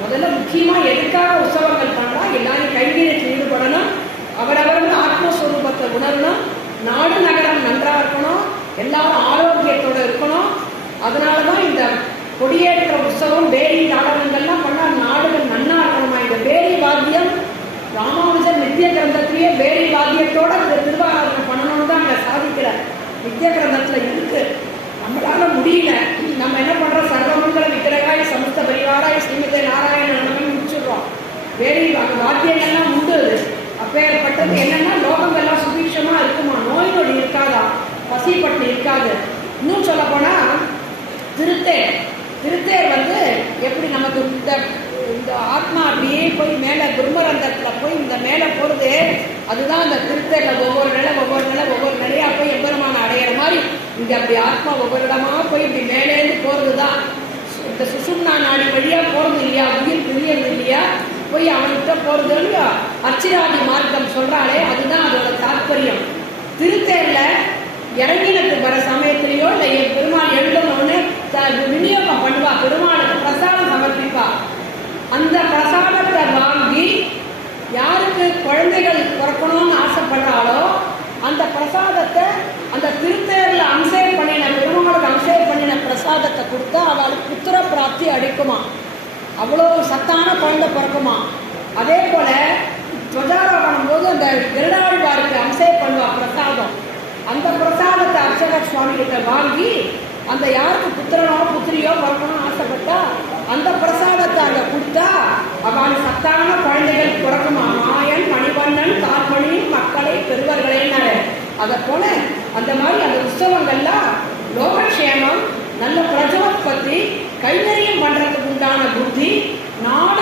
முதல்ல முக்கியமா எதுக்காக உற்சவங்கள் பண்றா, எல்லாரும் கைங்கரியத்தில் ஈடுபடணும், அவரவர்கள் ஆத்மஸ்வரூபத்தை உணரணும், நாடு நகரம் நன்றா இருக்கணும், எல்லாரும் ஆரோக்கியத்தோட இருக்கணும். அதனாலதான் இந்த கொடியேற்ற உற்சவம், பேரி நாடகங்கள்லாம் பண்ணா நாடுகள் நன்னா இருக்கணுமா. இந்த பேரி வாத்தியம் ராமானுஜர் நித்திய கிரந்தத்திலேயே பேரி வாத்தியத்தோட திருவாராதனை பண்ணணும்னு தான் அங்க சாதிக்கிறார். நித்திய கிரந்தத்துல இருக்கு. நம்மளால முடியல. நம்ம என்ன பண்றோம், சர்வமங்கல விக்கிரகாய சமஸ்த பரிவாராய ஸ்ரீமதே நாராயண நமன்னு முடிச்சிடுறோம். வேறு வாத்தியங்கள்லாம் உண்டு. அப்பேற்பட்டது என்னன்னா லோகங்கள்லாம் சுபீட்சமா இருக்குமா, நோய் நொடி இருக்காதா, பசிப்பட்டு இருக்காது. இன்னும் சொல்ல போனா திருத்தேர் எப்படி நமக்கு இந்த ஆத்மா அப்படியே போய் மேல பிரம்மரந்தத்துல போய் இந்த மேல போறது, அதுதான் அந்த திருத்தேர்ல ஒவ்வொரு நிலையா போய் எம்பெருமான அடையிற மாதிரி இங்க அப்படி ஆத்மா ஒவ்வொரு இடமா போய் இப்படி மேலேருந்து போறதுதான். இந்த சுசும்னா நாடி வழியா போறது இல்லையா, உயிர் பிரியறது இல்லையா, போய் அவன்கிட்ட போறது இல்லையா. அச்சிராதி மார்க்கம் சொல்றாளே, அதுதான் அதோட தாற்பயம். திருத்தேர்ல இறங்கினத்து வர சமயத்திலேயோ இல்லை பெருமாள் எழுதணும்னு விநியோகம் பண்ணுவா, பெருமாளுக்கு பிரசாதம் சமர்ப்பிப்பா. அந்த பிரசாதத்தை வாங்கி யாருக்கு குழந்தைகள் பிறக்கணும்னு ஆசைப்படுறாளோ அந்த பிரசாதத்தை அந்த திருத்தேர்ல அம்சேர் பண்ணின பெருமாளுக்கு அம்சேர் பண்ணின பிரசாதத்தை கொடுத்தா அவளுக்கு புத்திர பிராப்தி அடிக்குமா, அவ்வளோ சத்தான குழந்தை பிறக்குமா. அதே போல துவஜாரோகணம் போது அந்த கருடாழ்வாருக்கு அம்சேர் பண்ணுவா பிரசாதம். அந்த பிரசாதத்தை அர்ச்சகர் சுவாமி கிட்ட வாங்கி அந்த யாருக்கு புத்திரனோ புத்திரியோ பிறக்கணும்னு ஆசைப்பட்டா அந்த பிரசாதத்தை அங்க கொடுத்தா அவன் சத்தான குழந்தைகள் பிறக்குமா. மாயன் மணிவண்ணன் கால்மணி மக்களை பெறுவர்களேன்னாரு. அதை போல அந்த மாதிரி அந்த உற்சவங்கள்லாம் லோகக்ஷேமம், நல்ல பிரஜோத்பத்தி, கைங்கரியம் பண்றதுக்கு உண்டான புத்தி, நாடு